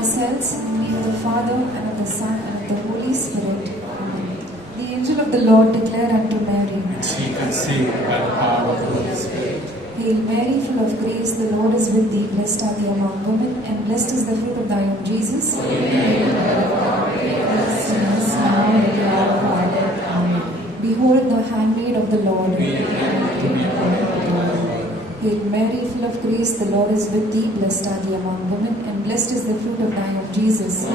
ourselves in the name of the Father, and of the Son, and of the Holy Spirit. Amen. The angel of the Lord declared unto Mary, She conceived by the power of the Holy Spirit. Hail Mary, full of grace, the Lord is with thee. Blessed art thou among women, and blessed is the fruit of thy womb, Jesus. Behold the handmaid of the Lord. Hail Mary, full of grace, the Lord is with thee. Blessed art thou among women, and blessed is the fruit of thy womb, Jesus.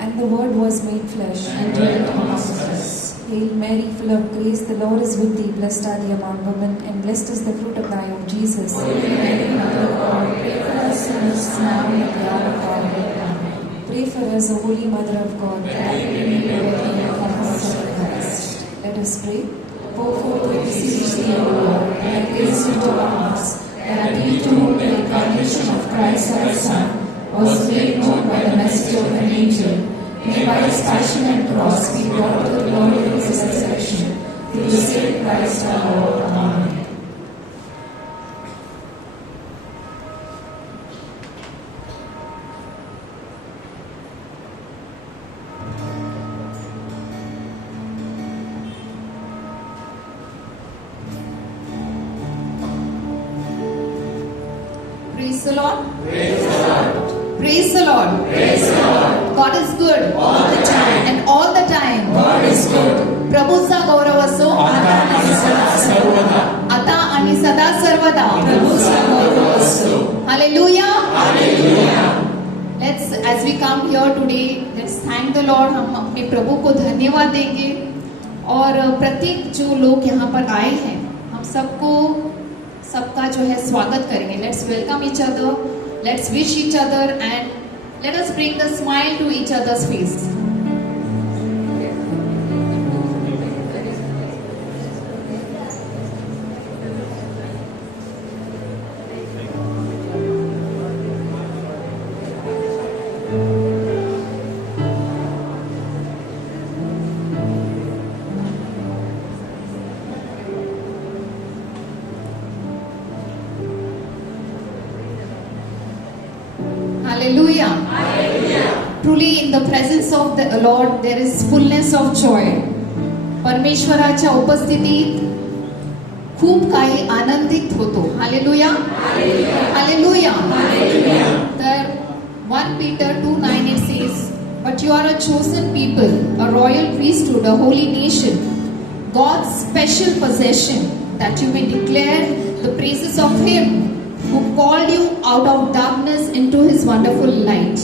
And the Word was made flesh and dwelt amongst us. Hail Mary, full of grace, the Lord is with thee. Blessed art thou among women, and blessed is the fruit of thy womb, Jesus. Pray for us, O Holy Mother of God, that we may be worthy of the promise of Christ. Let us pray. Go forth, we beseech thee, O Lord, and grace into our hearts, that we to whom the incarnation of Christ our Son was made known by the message of an angel, may by his passion and cross be brought to the glory of his resurrection, through the same Christ our Lord. Amen. Praise the Lord. Praise the Lord. Praise the Lord. Praise the Lord. God is good. All the time. And all the time. God is good. प्रभूचा गौरव असो आता आणि सदा सर्वदा. आता आणि सदा सर्वदा. प्रभूचा गौरव असो. Hallelujah. Hallelujah. Let's, as we come here today, let's thank the Lord. हम अपने प्रभु को धन्यवाद देंगे और प्रत्येक जो लोग यहाँ पर आए हैं हम सबका जो है स्वागत करेंगे. Let's welcome each other, let's wish each other, and let us bring the smile to each other's face. Hallelujah. Hallelujah. Truly in the presence of the Lord there is fullness of joy. परमेश्वराच्या उपस्थितीत खूप काही आनंदित होतो. Hallelujah. Hallelujah. तर 1 Peter 2:9 it says, but you are a chosen people, a royal priesthood, a holy nation, God's special possession, that you may declare the praises of him who called you out of darkness into his wonderful light.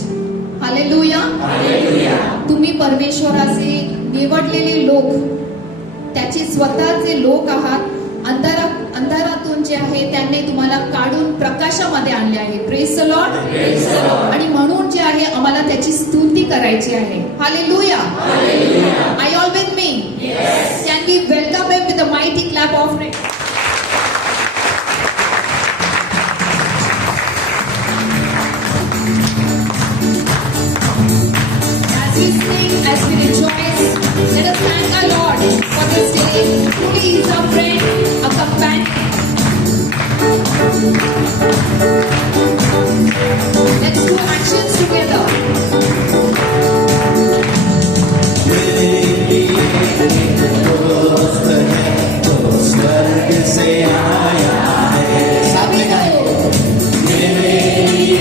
Hallelujah. Hallelujah. तुम्ही परमेश्वराचे निवडलेले लोक, त्याचे स्वतःचे लोक आहात. अंधारातून जे आहे त्यांनी तुम्हाला काढून प्रकाशामध्ये आणले आहे. Praise the lord. आणि म्हणून जे आहे आम्हाला त्याची स्तुती करायची आहे. Hallelujah. Are you all with me? Can we welcome him with a mighty clap offering? As we sing, as we rejoice, let us thank our Lord for this day. Truly He is our friend, a companion. Let's do actions together. स्वर्ग से आया है सभी लोग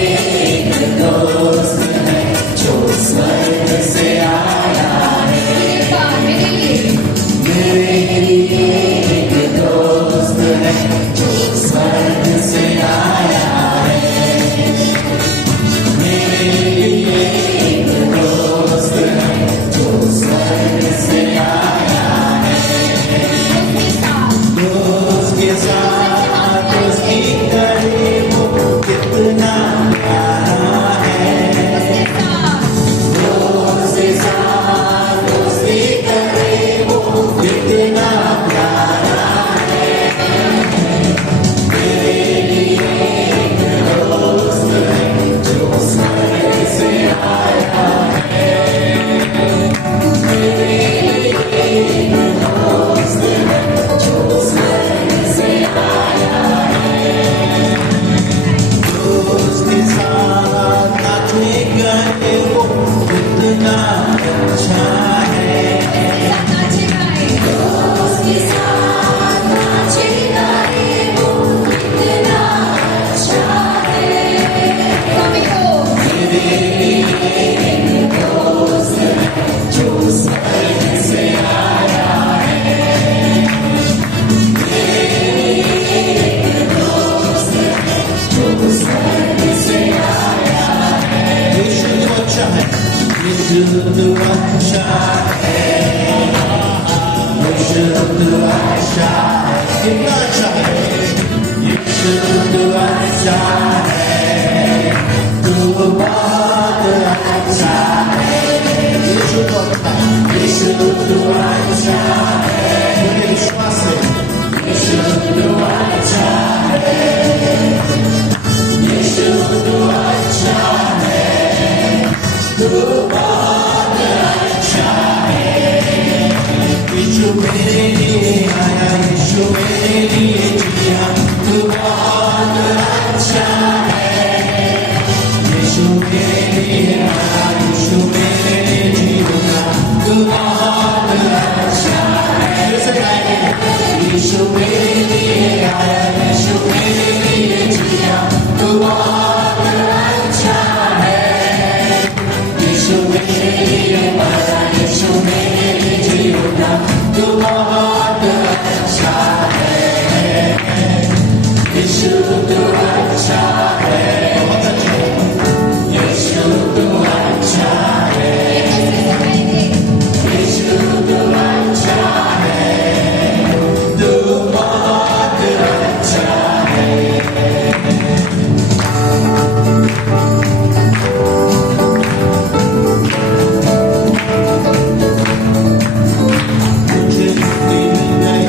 एक दोस्त है जो स्वर्ग से आया है मेरे लिए मेरे लिए एक दोस्त है जो स्वर्ग से आया है यीशु तू अच्छा है, यीशु तू अच्छा है, कितना अच्छा है, यीशु तू अच्छा है, तू बहुत अच्छा है, यीशु तू अच्छा है, यीशु तू अच्छा है, मुझे विश्वास है, यीशु तू अच्छा है, यीशु तू अच्छा है, तू बहुत अच्छा है, यीशु मेरे लिए आया, यीशु मेरे लिए जिया, तू बहुत अच्छा है, यीशु मेरे लिए आया, यीशु मेरे लिए जिया, तू बहुत अच्छा है, यीशु मेरे लिए आया, यीशु मेरे लिए जिया, तू बहुत अच्छा है, यीशु मेरे लिए आया, यीशु मेरे लिए जिया, तू बहुत अच्छा है, यीशु तू अच्छा है, बहुत अच्छा है, यीशु तू अच्छा है, यीशु तू अच्छा है, तू बहुत अच्छा है। मुझे मुक्ति मिल गई,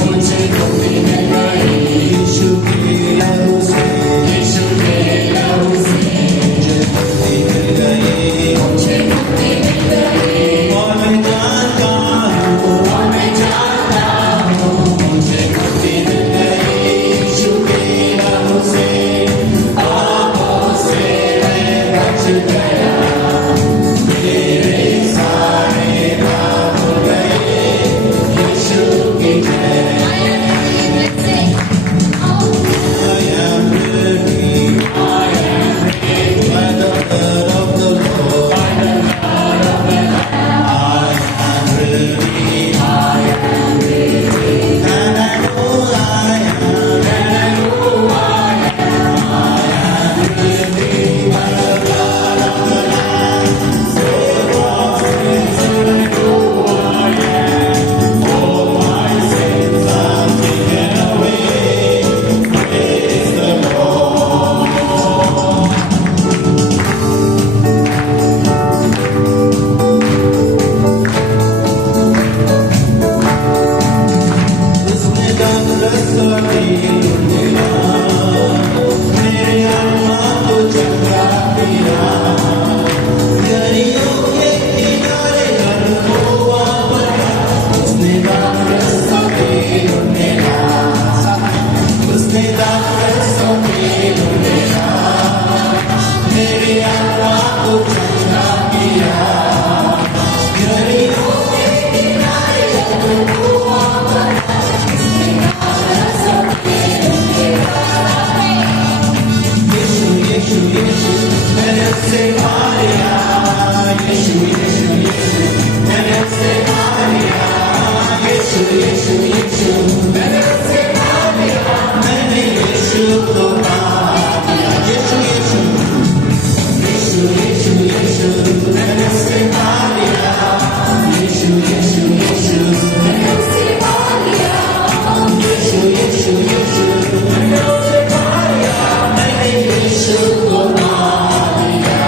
मुझे मुक्ति मिल गई, यीशु के लहू से, यीशु के लहू से, मुझे मुक्ति मिल गई, मुझे मुक्ति मिल गई, और मैं जानता हूँ, और मैं जानता हूँ, मुझे मुक्ति मिल गई, यीशु के लहू से, पापों से मैं बच गया, मेरे सारे पाप गए, यीशु की जय। I am redeemed by the blood of the Lord. I am redeemed, and I know I am, redeemed by the blood of the Lamb. Save all sins, and I know I am. All my sins are taken away. Praise the Lord. उसने दंडरस दिया, मेरे आत्मा को चंगा किया, दरियों के किनारे घर को वापस, उसने दंडरस दिया, उसने दंडरस दिया, मेरे आत्मा को चंगा किया, दरियों के किनारे घर को वापस, यीशु यीशु यीशु मैंने उससे मारिया, यीशु यीशु यीशु मैंने उससे मारिया, यीशु यीशु यीशु मैंने उससे मारिया, मैंने यीशु को मारिया, यीशु यीशु यीशु यीशु यीशु मैंने उससे मारिया, यीशु यीशु यीशु मैंने उससे मारिया, यीशु यीशु यीशु मैंने उससे मारिया, मैंने यीशु को मारिया।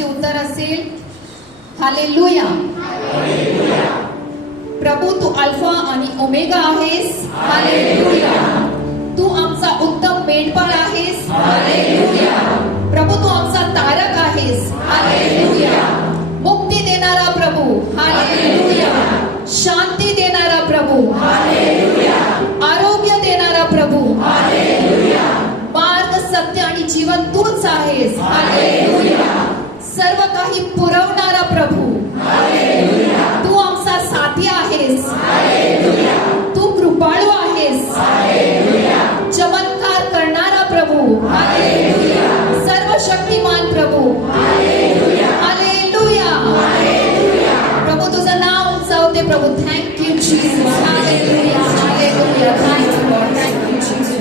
असे उत्तर असेल हालेलुया. प्रभू तू अल्फा आणि ओमेगा आहेस. हालेलुया. तू आमचा उत्तम मेंढपाळ आहेस. हालेलुया. प्रभू तू आमचा तारक आहेस. हालेलुया. मुक्ती देणारा प्रभू. हालेलुया. शांती देणारा प्रभू. हालेलुया. आरोग्य देणारा प्रभू. हालेलुया. मार्ग सत्य आणि जीवन तूच आहेस. हालेलुया. सर्व काही पुरवणारा प्रभू. हालेलुया. तू आमचा साथी आहेस. हालेलुया. तू कृपाळू आहेस. हालेलुया. चमत्कार करणारा प्रभू. हालेलुया. सर्व शक्तिमान प्रभू. हालेलुया. हालेलुया. हालेलुया. प्रभू तुझं नाव उंचावते प्रभू. Thank you Jesus. Hallelujah. Hallelujah. Thank you Lord. Thank you Jesus.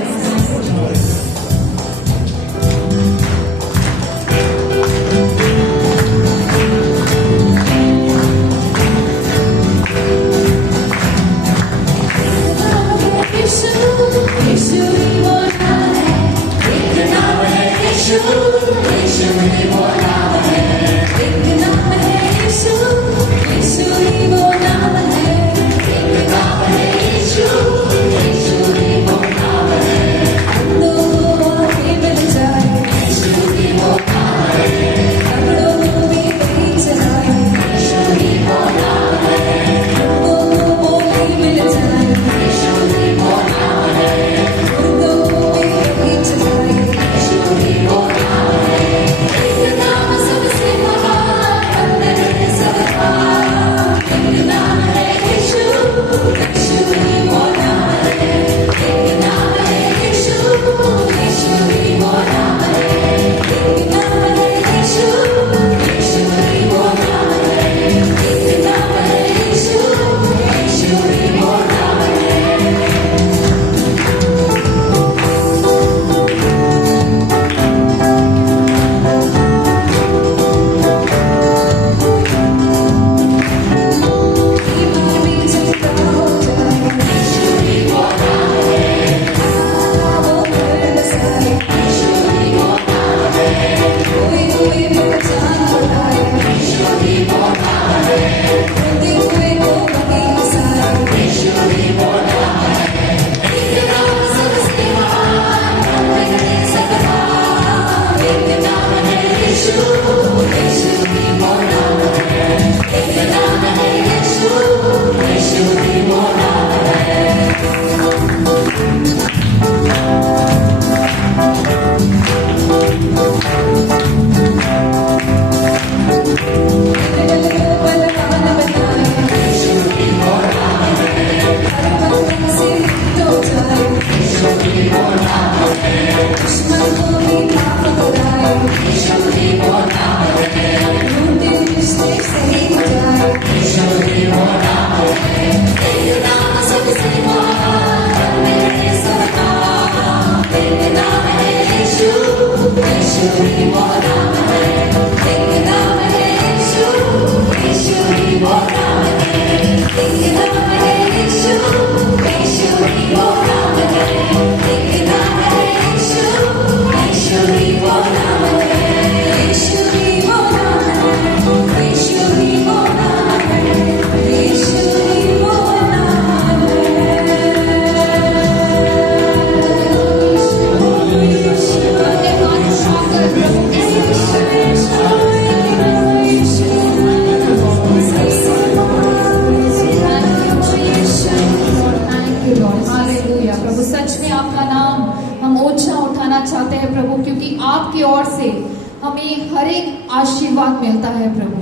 आशीर्वाद मिलता है प्रभु।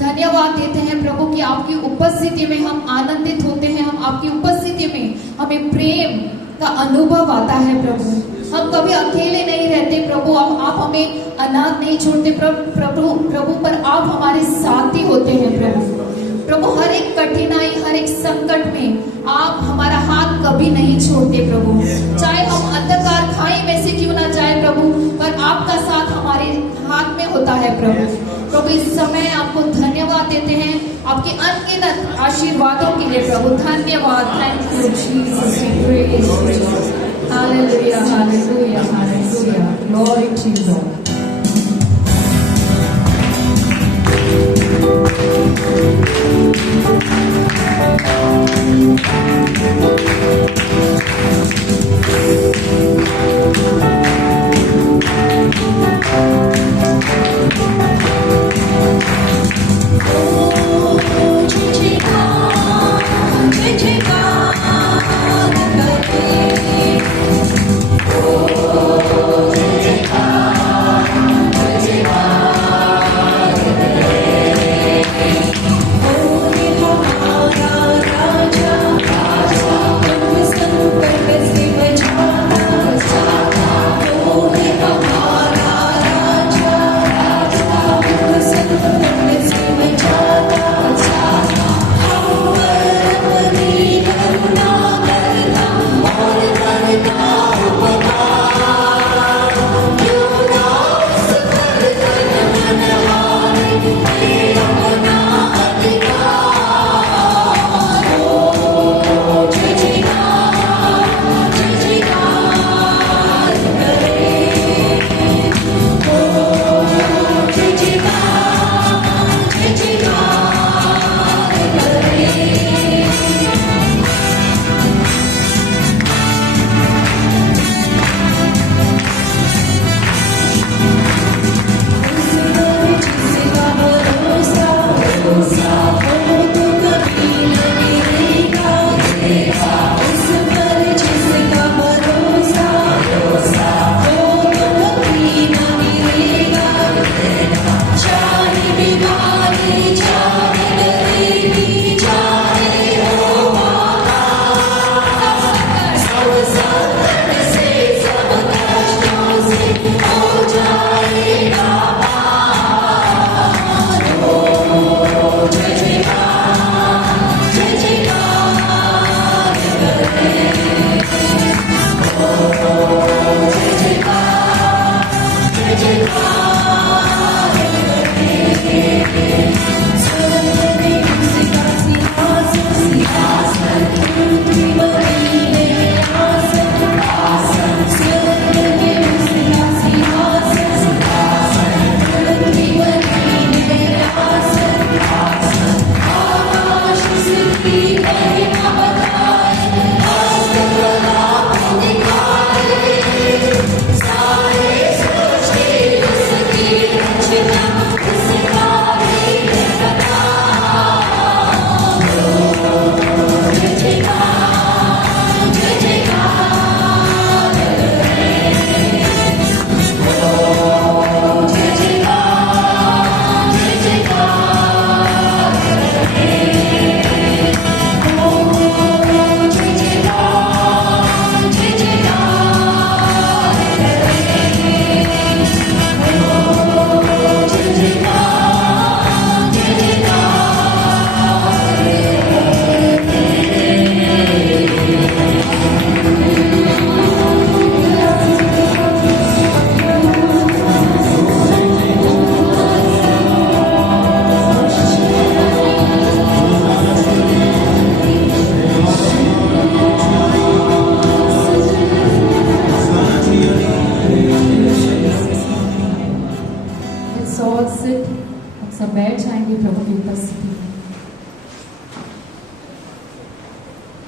धन्यवाद देते हैं प्रभु कि आपकी उपस्थिति में हम आनंदित होते हैं, हम आपकी उपस्थिति में हमें प्रेम का अनुभव आता है प्रभु। हम कभी अकेले नहीं रहते प्रभु, आप हमें अनाथ नहीं छोड़ते प्रभु पर आप हमारे साथी होते हैं प्रभु। हर एक कठिनाई, हर एक संकट में आप हमारा हाथ कभी नहीं छोड़ते प्रभु। चाहे हम अंधकार खाई में से क्यों ना जाए प्रभु, पर आपका साथ हमारे हाथ में होता है प्रभु। इस समय आपको धन्यवाद देते हैं आपके अनगिनत आशीर्वादों के लिए प्रभु। धन्यवाद। Thank you Jesus, we praise you. Hallelujah, hallelujah, hallelujah. Glory to God.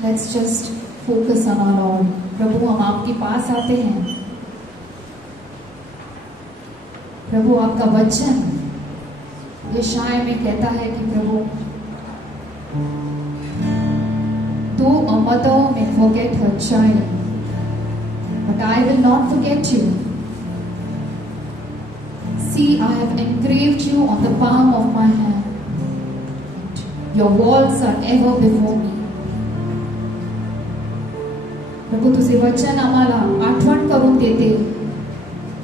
Let's just focus on our Lord. प्रभु हम आपके पास आते हैं। प्रभु आपका वचन यशाया में कहता है कि प्रभु though a mother may forget her child, but I will not forget you. See, I have engraved you on the palm of my hand. Your walls are ever before me. प्रभु तुझे वचन आम्हाला आठवण करून देते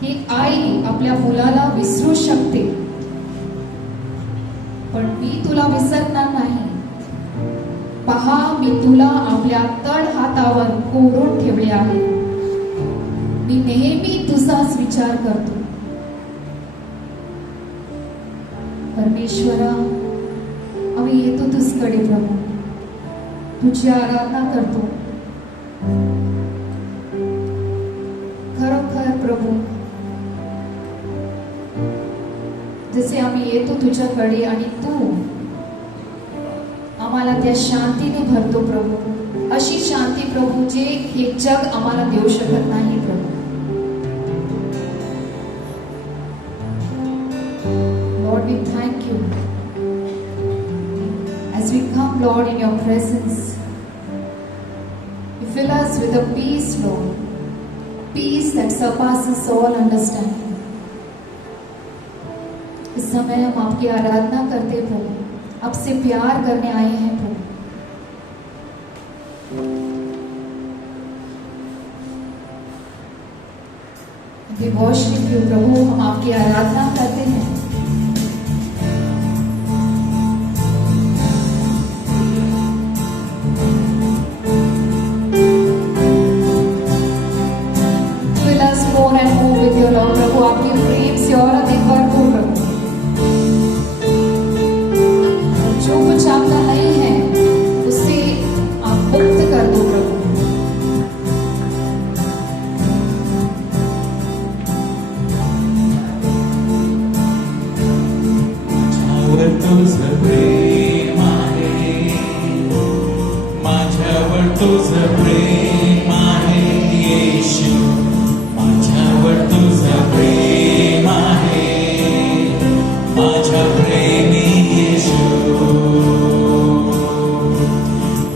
की आई आपल्या मुलाला विसरू शकते, पण मी तुला विसरणार नाही. पहा, मी तुला आपल्या तळ हातावर कोरून ठेवले आहे. मी नेहमी तुझाच विचार करतो. परमेश्वरा, आम्ही येतो तुझकडे प्रभू, तुझी आराधना करतो. खरोखर प्रभू, जसे आम्ही येतो तुझ्याकडे आणि तू आम्हाला त्या शांतीने भरतो प्रभू, अशी शांती प्रभू जे हे जग आम्हाला देऊ शकत नाही प्रभू. Lord, we thank you as we come, Lord, in your presence. You fill us with a peace, Lord, peace that surpasses all understanding. इस समय हम आपकी आराधना करते प्रभु, आपसे प्यार करने आए हैं प्रभु। We worship you प्रभु, हम आपकी आराधना करते हैं। Fill us more and more with your love प्रभु, आपके प्रेम से और अधिक भरपूर प्रभु। जो कुछ आपका नहीं है उससे आप मुक्त कर दो प्रभु। माझ्यावर तुझं प्रेम आहे, माझ्यावर तुझं प्रेम आहे येशू, माझ्यावर तुझं प्रेम आहे, माझ्या प्रेमी येशू,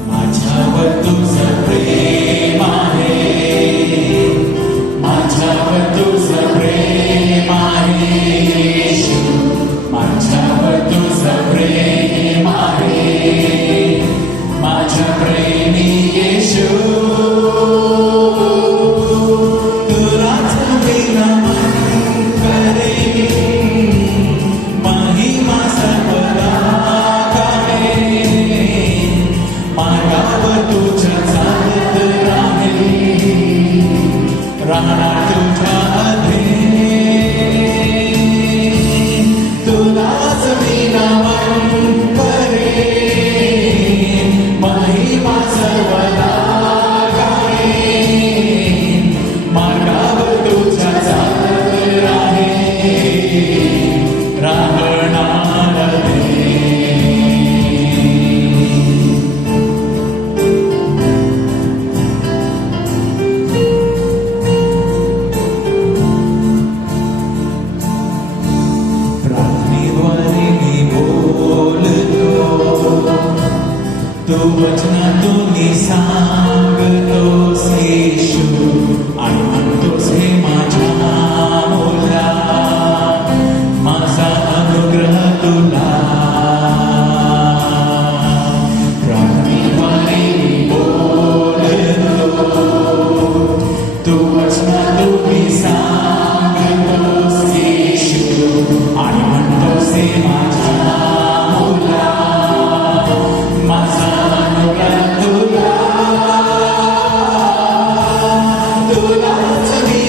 माझ्यावर तुझं प्रेम आहे, माझ्यावर तुझं प्रेम आहे येशू, माझ्यावर तुझं प्रेम आहे, माझ्या प्रेमी येशू, तुलाच मी नमन करेन, महिमा सर्वदा गाएन, मार्गावर तुझ्या चालत राहीन, राहणार तुझ्या तुलाच मी नमन करेन, महिमा सर्वदा गाएन, मार्गावर तुझ्या चालत राहीन, राहणार प्रार्थनेद्वारे मी बोलतो, तू वचनातून सांगतोस येशू, आणि म्हणतोस हे माझ्या मुला, माझा अनुग्रह तुला। प्रार्थनेद्वारे मी बोलतो, तू वचनातून सांगतोस येशू, आणि म्हणतोस हे माझ्या मुला, माझा अनुग्रह तुला, तुलाच मी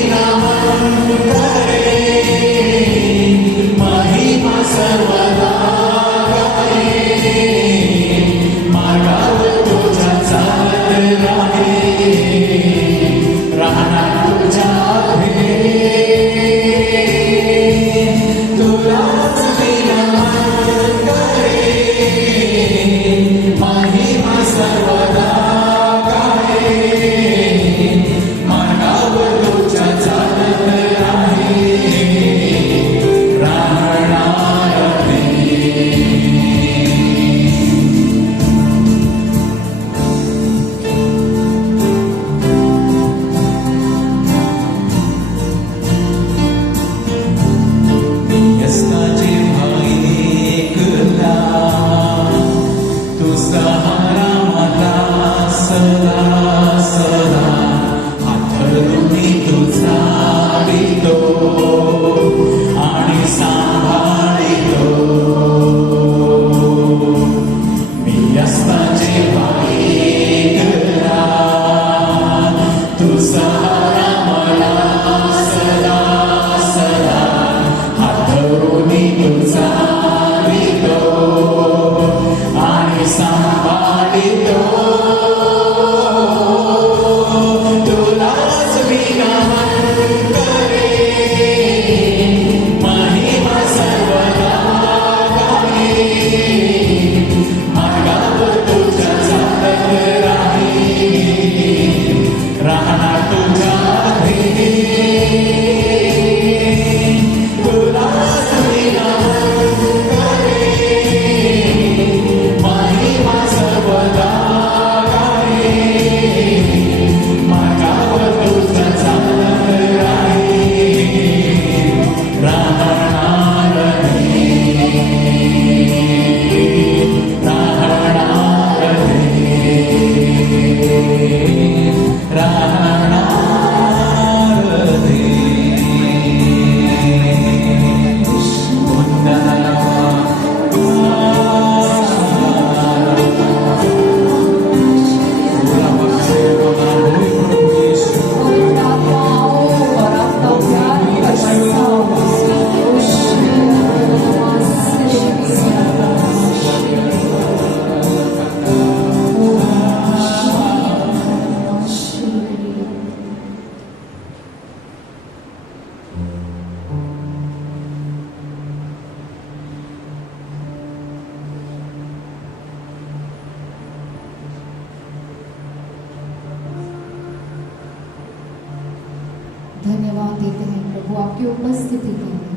धन्यवाद देते हैं प्रभु आपकी उपस्थिति के लिए।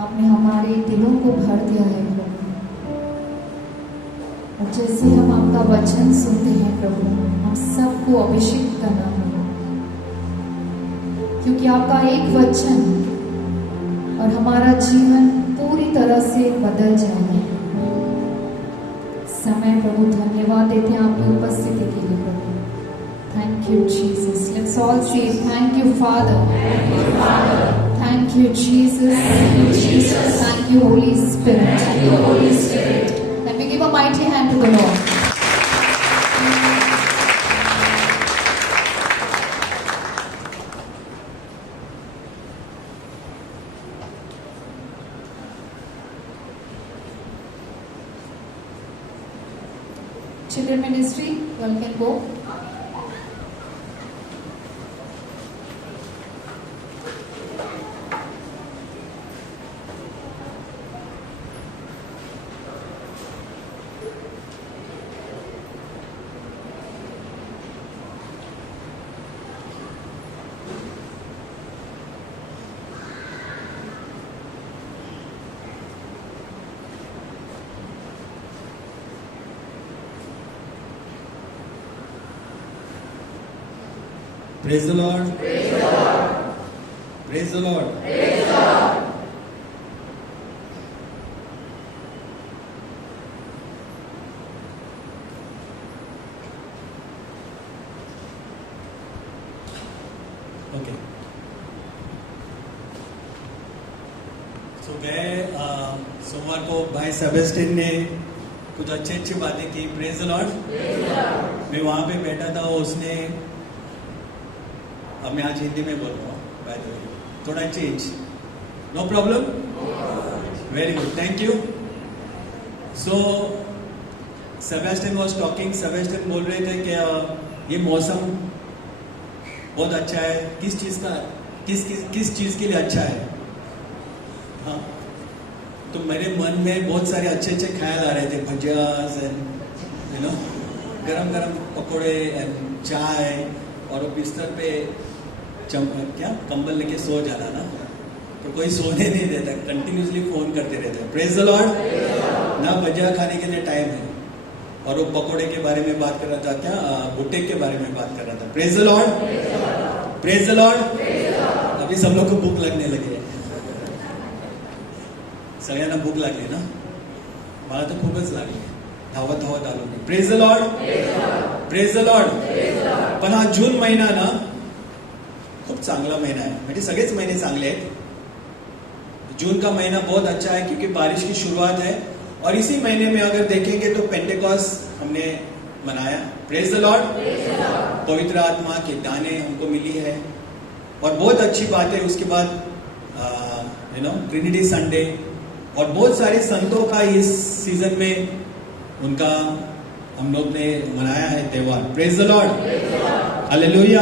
आपने हमारे दिलों को भर दिया है प्रभु, और जैसे हम आपका वचन सुनते हैं प्रभु, हम सबको अभिषेक करना है, क्योंकि आपका एक वचन और हमारा जीवन पूरी तरह से बदल जाएगा। समय प्रभु धन्यवाद देते हैं आपकी उपस्थिति के लिए प्रभु। Thank you, Jesus. Let's all say thank you, Father. Thank you, Father. Thank you, Jesus. Thank you, Jesus. Thank you, Holy Spirit. Thank you, Holy Spirit. Can we give a mighty hand to the Lord? Children ministry, you all can go. Praise the Lord. Praise the Lord. Praise the Lord. Praise the Lord. Okay. So गए सोमवार को भाई Sebastian ने कुछ अच्छी बातें की। Praise the lord. मैं वहाँ पे बैठा था, उसने, अब मैं आज हिंदी में बोल रहा हूँ, बाय द वे, थोड़ा change, no problem, very good, thank you. So Sebastian was talking, Sebastian बोल रहे थे कि ये मौसम बहुत अच्छा है। किस चीज का, किस चीज के लिए अच्छा है? हाँ, तो मेरे मन में बहुत सारे अच्छे ख्याल आ रहे थे, भजियास एंड यू नो, गरम गरम पकोड़े एंड चाय, और वो बिस्तर पे क्या कंबल लेके सो जाना ना, तो कोई सोने नहीं देता, कंटिन्यूसली फोन करते रहते हैं। Praise the Lord. ना भजिया खाने के लिए टाइम है, और वो पकोड़े के बारे में बात कर रहा था, क्या भुट्टे के बारे में बात कर रहा था। Praise the Lord. Praise the Lord. अभी सब लोग को भूख लगने लगी है, सगळ्यांना भूक लागली ना? मला तर खूपच लागली, धावत धावत आलो मी। Praise the Lord. Praise the Lord. पण हा जून महिना ना खूप चांगला महिना है, म्हणजे सगळेच महिने चांगले आहेत। जून का महीना बहुत अच्छा है क्योंकि बारिश की शुरुआत है, और इसी महीने में अगर देखेंगे तो पेंटेकॉस्ट हमने मनाया। Praise the Lord. पवित्र आत्मा के दाने हमको मिली है, और बहुत अच्छी बात है। उसके बाद यू नो ट्रिनिटी संडे, और बहुत सारे संतों का इस सीजन में उनका हम लोग ने मनाया है त्योहार। Praise the Lord. Hallelujah,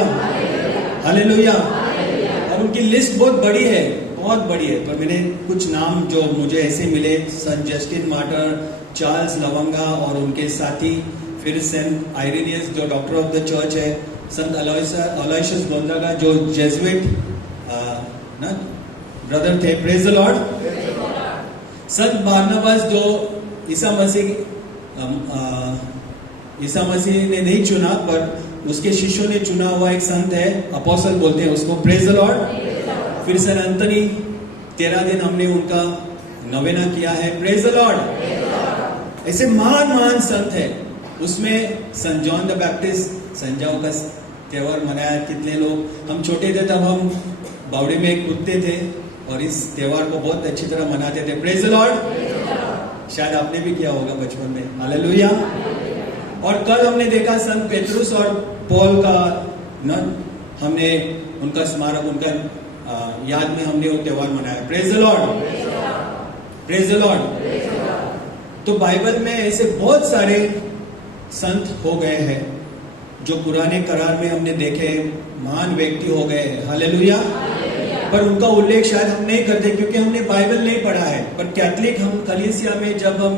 hallelujah. और उनकी लिस्ट बहुत बड़ी है, बहुत बड़ी है, पर मैंने कुछ नाम जो मुझे ऐसे मिले, संत जस्टिन मार्टर, चार्ल्स लवंगा और उनके साथी, फिर सेंट आइरेनियस जो डॉक्टर ऑफ द चर्च है, संत अलोयसियस गोंजागा जो जेजुइट ना ब्रदर थे। Praise the Lord. संत बारनबास जो ईसा मसीह ने नहीं चुना, पर उसके शिष्यों ने चुना हुआ एक संत है, अपोस्टल बोलते हैं उसको। Praise the Lord. फिर सेंट एंथनी, 13 दिन हमने उनका नवेना किया है। Praise the Lord. ऐसे महान महान संत है। उसमें संत जॉन द बैप्टिस्ट, संजाओ का त्योहार मनाया। कितने लोग, हम छोटे थे तब हम बावड़ी में कूदते थे, और इस त्योहार को बहुत अच्छी तरह मनाते थे। Praise the Lord. शायद आपने भी किया होगा बचपन में। हालेलुया। और कल हमने देखा संत पेट्रुस और पॉल का न, हमने उनका स्मारक, उनका याद में हमने वो त्योहार मनाया। Praise the Lord. Praise the Lord. तो बाइबल में ऐसे बहुत सारे संत हो गए हैं जो पुराने करार में हमने देखे, महान व्यक्ति हो गए हैं। हालेलुया। पर उनका उल्लेख शायद हम नहीं करते क्योंकि हमने बाइबल नहीं पढ़ा है। पर कैथलिक, हम कलीसिया में जब हम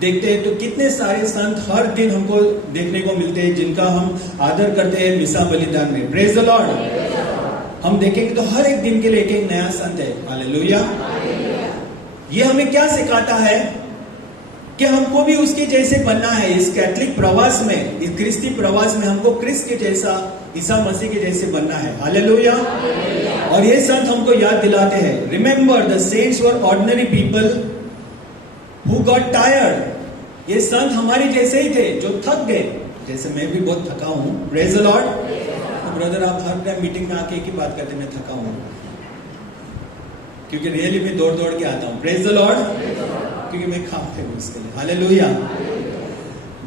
देखते हैं तो कितने सारे संत हर दिन हमको देखने को मिलते हैं जिनका हम आदर करते हैं मिसा बलिदान में। Praise the Lord. हम देखेंगे तो हर एक दिन के लिए एक एक नया संत है। हालेलुया। ये हमें क्या सिखाता है कि हमको भी उसके जैसे बनना है। इस कैथलिक प्रवास में, इस क्रिस्ती प्रवास में हमको क्रिस्त के जैसा, ईसा मसीह के जैसे बनना है। हालेलुया। और ये संत हमको याद दिलाते हैं, remember the saints were ordinary people who got tired. ये संत हमारे जैसे ही थे जो थक गए, जैसे मैं भी बहुत थका हूं। Praise the Lord. तो ब्रदर आप हर टाइम मीटिंग में आके एक ही बात करते, मैं थका हूं, क्योंकि रियली मैं दौड़ दौड़ के आता हूं। Praise the Lord. क्योंकि मैं खाते हूं इसके लिए। हालेलुया।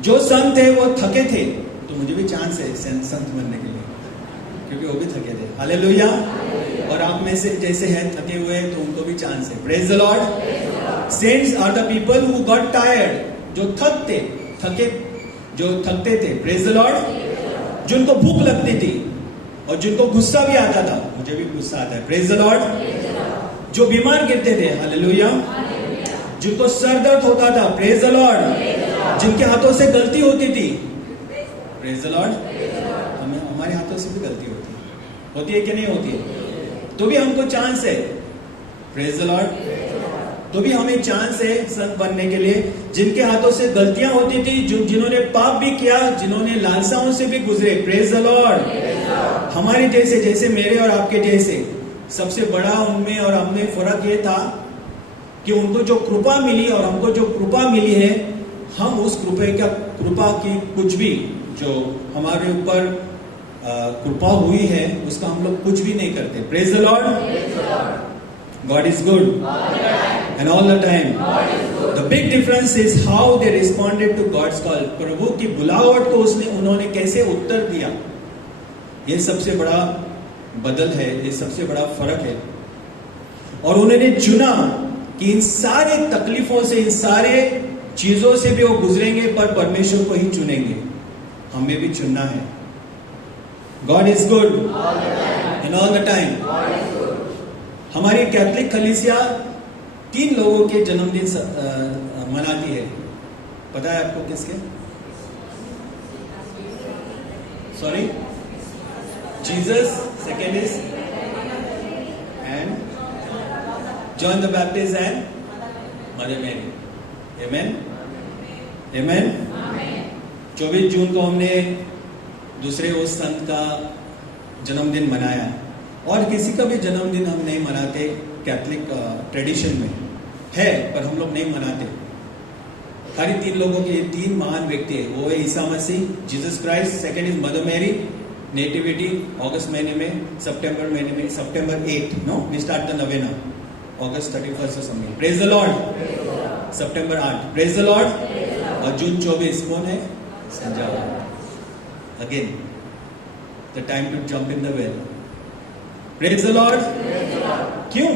जो संत थे वो थके थे, तो मुझे भी चांस है संत बनने के लिए, क्योंकि वो भी थके थे। हालेलुया। और आप में से जैसे हैं थके हुए तो उनको भी चांस है। Praise the lord. Saints are the people who got tired, जो जो थकते थे। Praise the lord. जिनको भूख लगती थी और जिनको गुस्सा भी आता था, मुझे भी गुस्सा आता है। Praise the Lord. जो बीमार गिरते थे। हालेलुया। जिनको सर दर्द होता था। Praise the Lord. जिनके हाथों से गलती होती थी। Praise the Lord. हमारे हाथों से भी गलती होती है कि नहीं होती है? तो भी हमको चांस है। Praise the Lord. तो भी हमें चांस है संत बनने के लिए। जिनके हाथों से गलतियां होती थी, जिन्होंने पाप भी किया, जिन्होंने लालसाओं से भी गुजरे। Praise the Lord. हमारे जैसे मेरे और आपके जैसे, सबसे बड़ा उनमें और हमने फर्क ये था कि उनको जो कृपा मिली और हमको जो कृपा मिली है, हम उस कृपा की कुछ भी जो हमारे ऊपर कृपा हुई है उसका हम लोग कुछ भी नहीं करते। Praise the Lord. God is good and all the time. The big difference is how they responded to God's call. प्रभु की बुलाहट को उन्होंने कैसे उत्तर दिया, ये सबसे बड़ा बदल है, ये सबसे बड़ा फर्क है। और उन्होंने चुना कि इन सारे तकलीफों से, इन सारे चीजों से भी वो गुजरेंगे, पर परमेश्वर को ही चुनेंगे। हमें भी चुनना है। God is good and all the time. हमारी कैथलिक कलीसिया 3 लोगों के जन्मदिन मनाती है। पता है आपको किसके? Sorry, Jesus, second is and John the Baptist and mother Mary. Amen, amen. 24 जून को हमने दूसरे उस संत का जन्मदिन मनाया। और किसी का भी जन्मदिन हम नहीं मनाते, कैथलिक ट्रेडिशन में है, पर हम लोग नहीं मनाते। खाली 3 लोगों के 3 महान व्यक्ति है। वो है ईसा मसीह, Jesus Christ, second is mother Mary, nativity अगस्त महीने में, सितंबर महीने में, सितंबर 8 no we start the novena, अगस्त 31 or something। Praise the Lord. सितंबर 8 प्रेज द लॉर्ड। और जून 24 कौन है? संजा। Again the time to jump in the well. Praise the Lord. क्यों?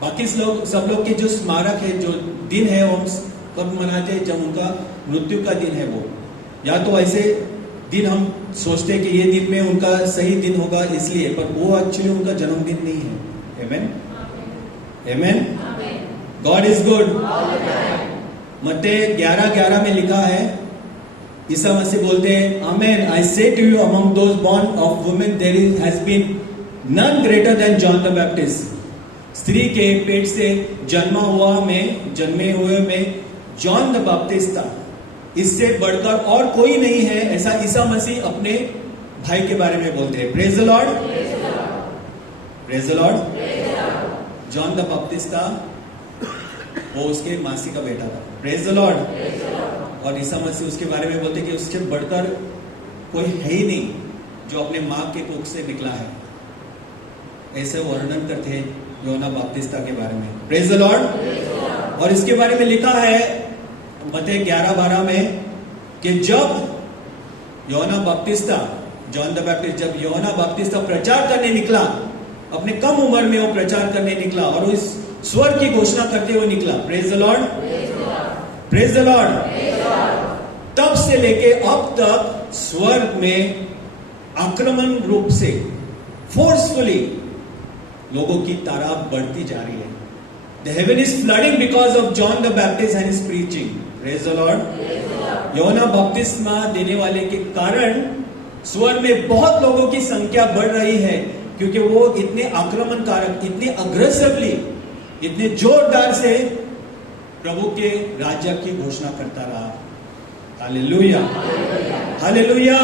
बाकी सब लोग के जो स्मारक है, जो दिन है, वो कब मनाते हैं? जब उनका मृत्यु का दिन है वो, या तो ऐसे दिन हम सोचते हैं कि ये दिन में उनका सही दिन होगा इसलिए, पर वो एक्चुअली उनका जन्मदिन नहीं है। Amen, amen. God is good. मत्ती 11:11 में लिखा है, ईसा मसीह बोलते हैं, amen, I say to you among those born of women there has been none greater than John the Baptist. स्त्री के पेट से जन्मे हुए में जॉन द बैप्टिस्ट था, इससे बढ़कर और कोई नहीं है, ऐसा ईसा मसीह अपने भाई के बारे में बोलते हैं। Praise the Lord. Praise the lord. John the Baptist था, वो उसके मासी का बेटा था। Praise the Lord. और ईसा मसीह उसके बारे में बोलते कि उससे बढ़कर कोई है ही नहीं जो अपने माँ के कोख से निकला है। ऐसे वर्णन करते हैं योना बपतिस्ता के बारे में। Praise the Lord. और इसके बारे में लिखा है मत्ती 11:12 में कि जब योना बपतिस्ता, जॉन द बैप्टिस्ट, जब योना बपतिस्ता प्रचार करने निकला, अपने कम उम्र में वो प्रचार करने निकला और वो इस स्वर की घोषणा करते हुए निकला। Praise the Lord. Praise the Lord. तब से लेके अब तक स्वर्ग में आक्रमण रूप से फोर्सफुली लोगों की तादाद बढ़ती जा रही है। The heaven is flooding because of John the Baptist and his preaching. Praise the Lord. यूहन्ना बपतिस्मा देने वाले के कारण स्वर्ग में बहुत लोगों की संख्या बढ़ रही है, क्योंकि वो इतने आक्रमणकारक, इतने अग्रेसिवली, इतने जोरदार से प्रभु के राज्य की घोषणा करता रहा। Hallelujah, hallelujah.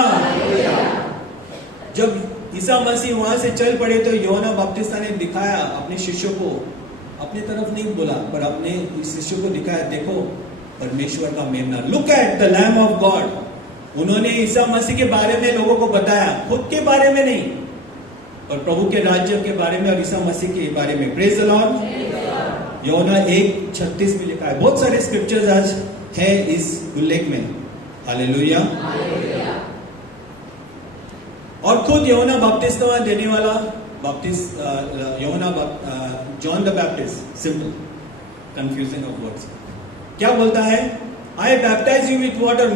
जब ईसा मसीह वहां से चल पड़े तो यूहन्ना बपतिस्मा ने दिखाया अपने शिष्यों को, अपनी तरफ नहीं बोला पर अपने शिष्यों को दिखाया, देखो परमेश्वर का मेमना, look at the lamb of God. उन्होंने ईसा मसीह के बारे में लोगों को बताया, खुद के बारे में नहीं पर प्रभु के राज्य के बारे में और ईसा मसीह के बारे में। Praise the Lord. यूहन्ना 1:36 में लिखा है। बहुत सारे स्क्रिप्चर्स आज है इस उल्लेख में। हालेलुया। और खुद यूहन्ना बपतिस्मा देने वाला John the Baptist, simple, confusing of words, क्या बोलता है? I baptize you with water,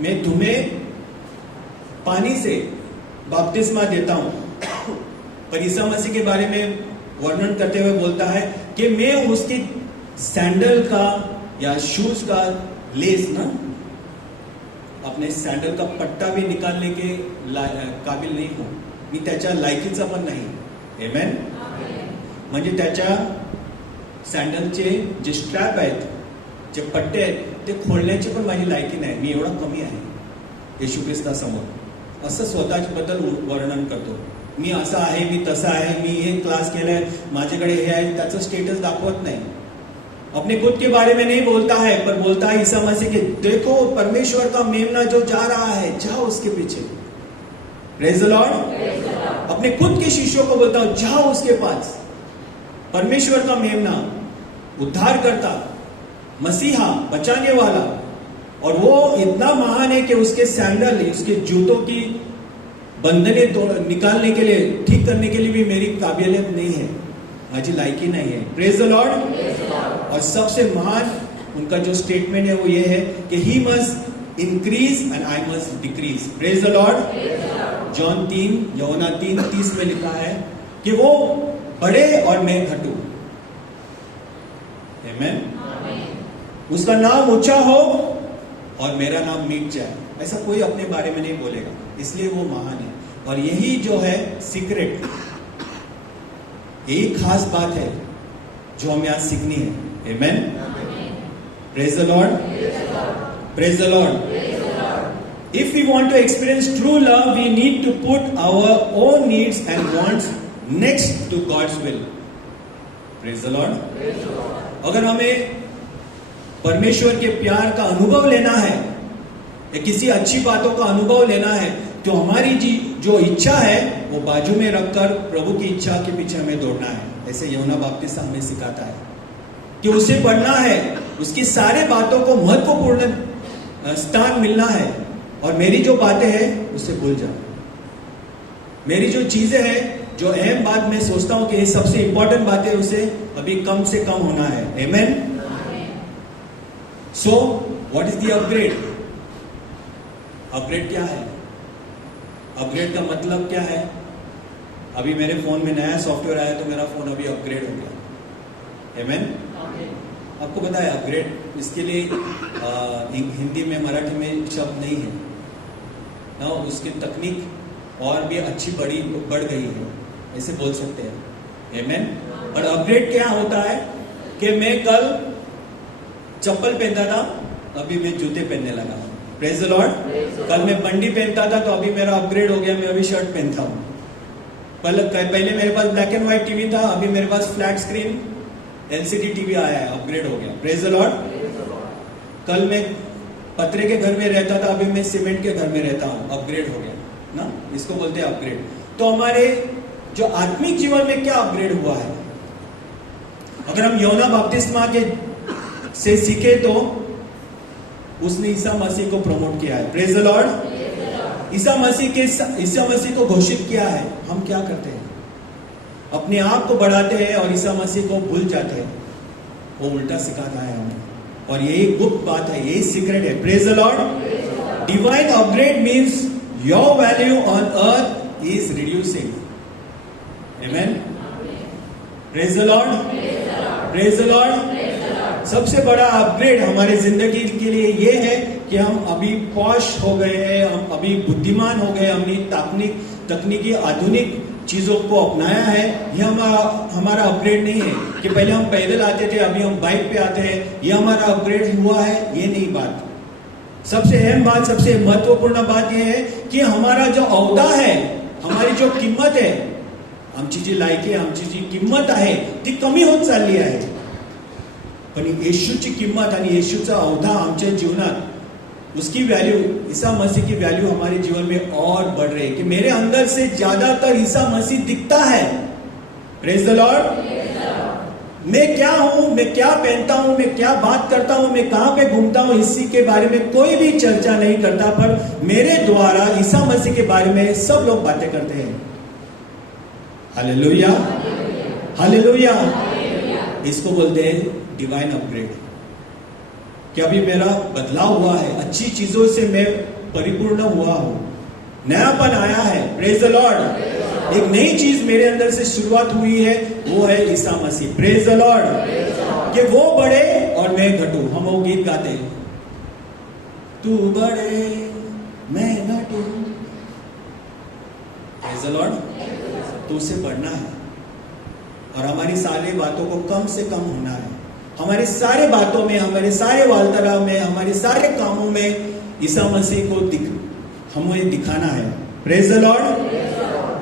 मैं तुम्हें पानी से बपतिस्मा देता हूं। पर ईसा मसीह के बारे में वर्णन करते हुए बोलता है कि मैं उसकी सैंडल का या शूज का लेस ना, अपने सॅन्डल का पट्टा भी निकालने के काबिल नाही हो, मी त्याच्या लायकीचा पण नाही. आमेन. म्हणजे त्याच्या सॅन्डलचे जे स्ट्रॅप आहेत, जे पट्टे आहेत, ते खोलण्याची पण माझी लायकी नाही. मी एवढा कमी आहे येशू ख्रिस्तासमोर, असं स्वतःबद्दल वर्णन करतो. मी असा आहे, मी तसा आहे, मी हे क्लास केलाय, माझ्याकडे हे आहे, त्याचं स्टेटस दाखवत नाही. अपने खुद के बारे में नहीं बोलता है, पर बोलता है ईसा मसीह के, देखो परमेश्वर का मेमना जो जा रहा है, जाओ उसके पीछे. Praise the Lord. अपने खुद के शिष्यों को बोलता हूं, जाओ उसके पास. परमेश्वर का मेमना, उद्धार करता, मसीहा, बचाने वाला, और वो इतना महान है कि उसके सैंडल, उसके जूतों की बंधने निकालने के लिए, ठीक करने के लिए भी मेरी काबिलियत नहीं है, माझी लायकी नहीं है. Praise the Lord. और सबसे महान उनका जो स्टेटमेंट है वो ये है कि he must increase and I must decrease. Praise the lord. John 3, यूहन्ना 3:30 में लिखा है कि वो बढ़े और मैं घटूं. आमेन. उसका नाम ऊंचा हो और मेरा नाम मिट जाए. ऐसा कोई अपने बारे में नहीं बोलेगा, इसलिए वो महान है. और यही जो है सीक्रेट, यही खास बात है जो हमें आज सीखनी है. Amen. Praise the Lord. Praise the Lord. If we want to experience true love, we need to put our own needs and wants next to God's will. Praise the Lord. अगर हमें परमेश्वर के प्यार का अनुभव लेना है या किसी अच्छी बातों का अनुभव लेना है, तो हमारी जो इच्छा है वो बाजू में रखकर प्रभु की इच्छा के पीछे हमें दौड़ना है. ऐसे यूहन्ना बपतिस्मा हमें सिखाता है कि उसे बढ़ना है, उसकी सारे बातों को महत्वपूर्ण स्थान मिलना है, और मेरी जो बातें हैं उससे भूल जाओ. मेरी जो चीजें हैं, जो अहम बात मैं सोचता हूं कि ये सबसे इंपॉर्टेंट बात है, उसे अभी कम से कम होना है. Amen. So what is the upgrade? Upgrade क्या है? अपग्रेड का मतलब क्या है? अभी मेरे फोन में नया सॉफ्टवेयर आया तो मेरा फोन अभी अपग्रेड हो गया. आमेन. आपको पता है अपग्रेड, इसके लिए हिंदी में, मराठी में शब्द नहीं है ना. उसकी तकनीक और भी अच्छी बढ़ गई है, ऐसे बोल सकते हैं. आमेन. और अपग्रेड क्या होता है कि मैं कल चप्पल पहनता था, अभी मैं जूते पहनने लगा. Praise the Lord. कल मैं बंडी पहनता था तो अभी मेरा अपग्रेड हो गया, मैं अभी शर्ट पहनता हूं. पहले मेरे पास ब्लैक एंड व्हाइट टीवी था, अभी मेरे पास फ्लैट स्क्रीन एलसीडी टीवी आया है, अपग्रेड हो गया. Praise the Lord. कल मैं पत्रे के घर में रहता था, अभी मैं सीमेंट के घर में रहता हूं, अपग्रेड हो गया ना. इसको बोलते हैं अपग्रेड. तो हमारे जो आत्मिक जीवन में क्या अपग्रेड हुआ है? अगर हम यूहन्ना बपतिस्मा के से सीखे तो उसने ईसा मसीह को प्रमोट किया है. Praise the Lord. Isa Masih को घोषित किया है. हम क्या करते हैं? अपने आप को बढ़ाते हैं और ईसा मसीह को भूल जाते हैं. वो उल्टा सिखाता है हमें, और यही गुप्त बात है, यही सीक्रेट है. Praise the Lord. Divine upgrade means your value on earth is reducing. Amen. Praise the Lord. Praise the Lord. सबसे बड़ा अपग्रेड हमारे जिंदगी के लिए ये है कि हम अभी पॉश हो गए हैं, हम अभी बुद्धिमान हो गए, हमने तकनीकी आधुनिक चीजों को अपनाया है। ये हमारा अपग्रेड नहीं है कि पहले हम पैदल आते थे, अभी हम बाइक पे आते हैं, ये हमारा अपग्रेड हुआ है, ये नहीं बात। सबसे अहम बात, सबसे महत्वपूर्ण बात यह है कि हमारा जो औदा है, हमारी जो किंमत है, आमची जी लायकी, आमची जी किंमत आहे ती कमी होत चालली आहे, पण येशूची किंमत आणि येशूचा औदा आमच्या जीवनात, उसकी वैल्यू, ईसा मसीह की वैल्यू हमारे जीवन में और बढ़ रही है कि मेरे अंदर से ज्यादातर ईसा मसीह दिखता है। Praise the lord. मैं क्या हूं, मैं क्या पहनता हूं, मैं क्या बात करता हूं, मैं कहां पे घूमता हूं, इसी के बारे में कोई भी चर्चा नहीं करता, पर मेरे द्वारा ईसा मसीह के बारे में सब लोग बातें करते हैं। Hallelujah, hallelujah. इसको बोलते हैं डिवाइन अपग्रेड, कि अभी मेरा बदलाव हुआ है, अच्छी चीजों से मैं परिपूर्ण हुआ हूं, नयापन आया है। Praise the Lord. एक नई चीज मेरे अंदर से शुरुआत हुई है, वो है ईसा मसीह। Praise the Lord. कि वो बढ़े और मैं घटूं। हम वो गीत गाते हैं, तू बढ़े मैं घटूं। Praise the Lord. तो उसे बढ़ना है और हमारी सारी बातों को कम से कम होना है। हमारी सारे बातों में, हमारे सारे वार्तालाप में, हमारे सारे कामों में ईसा मसीह को हमें दिखाना है। Praise the Lord.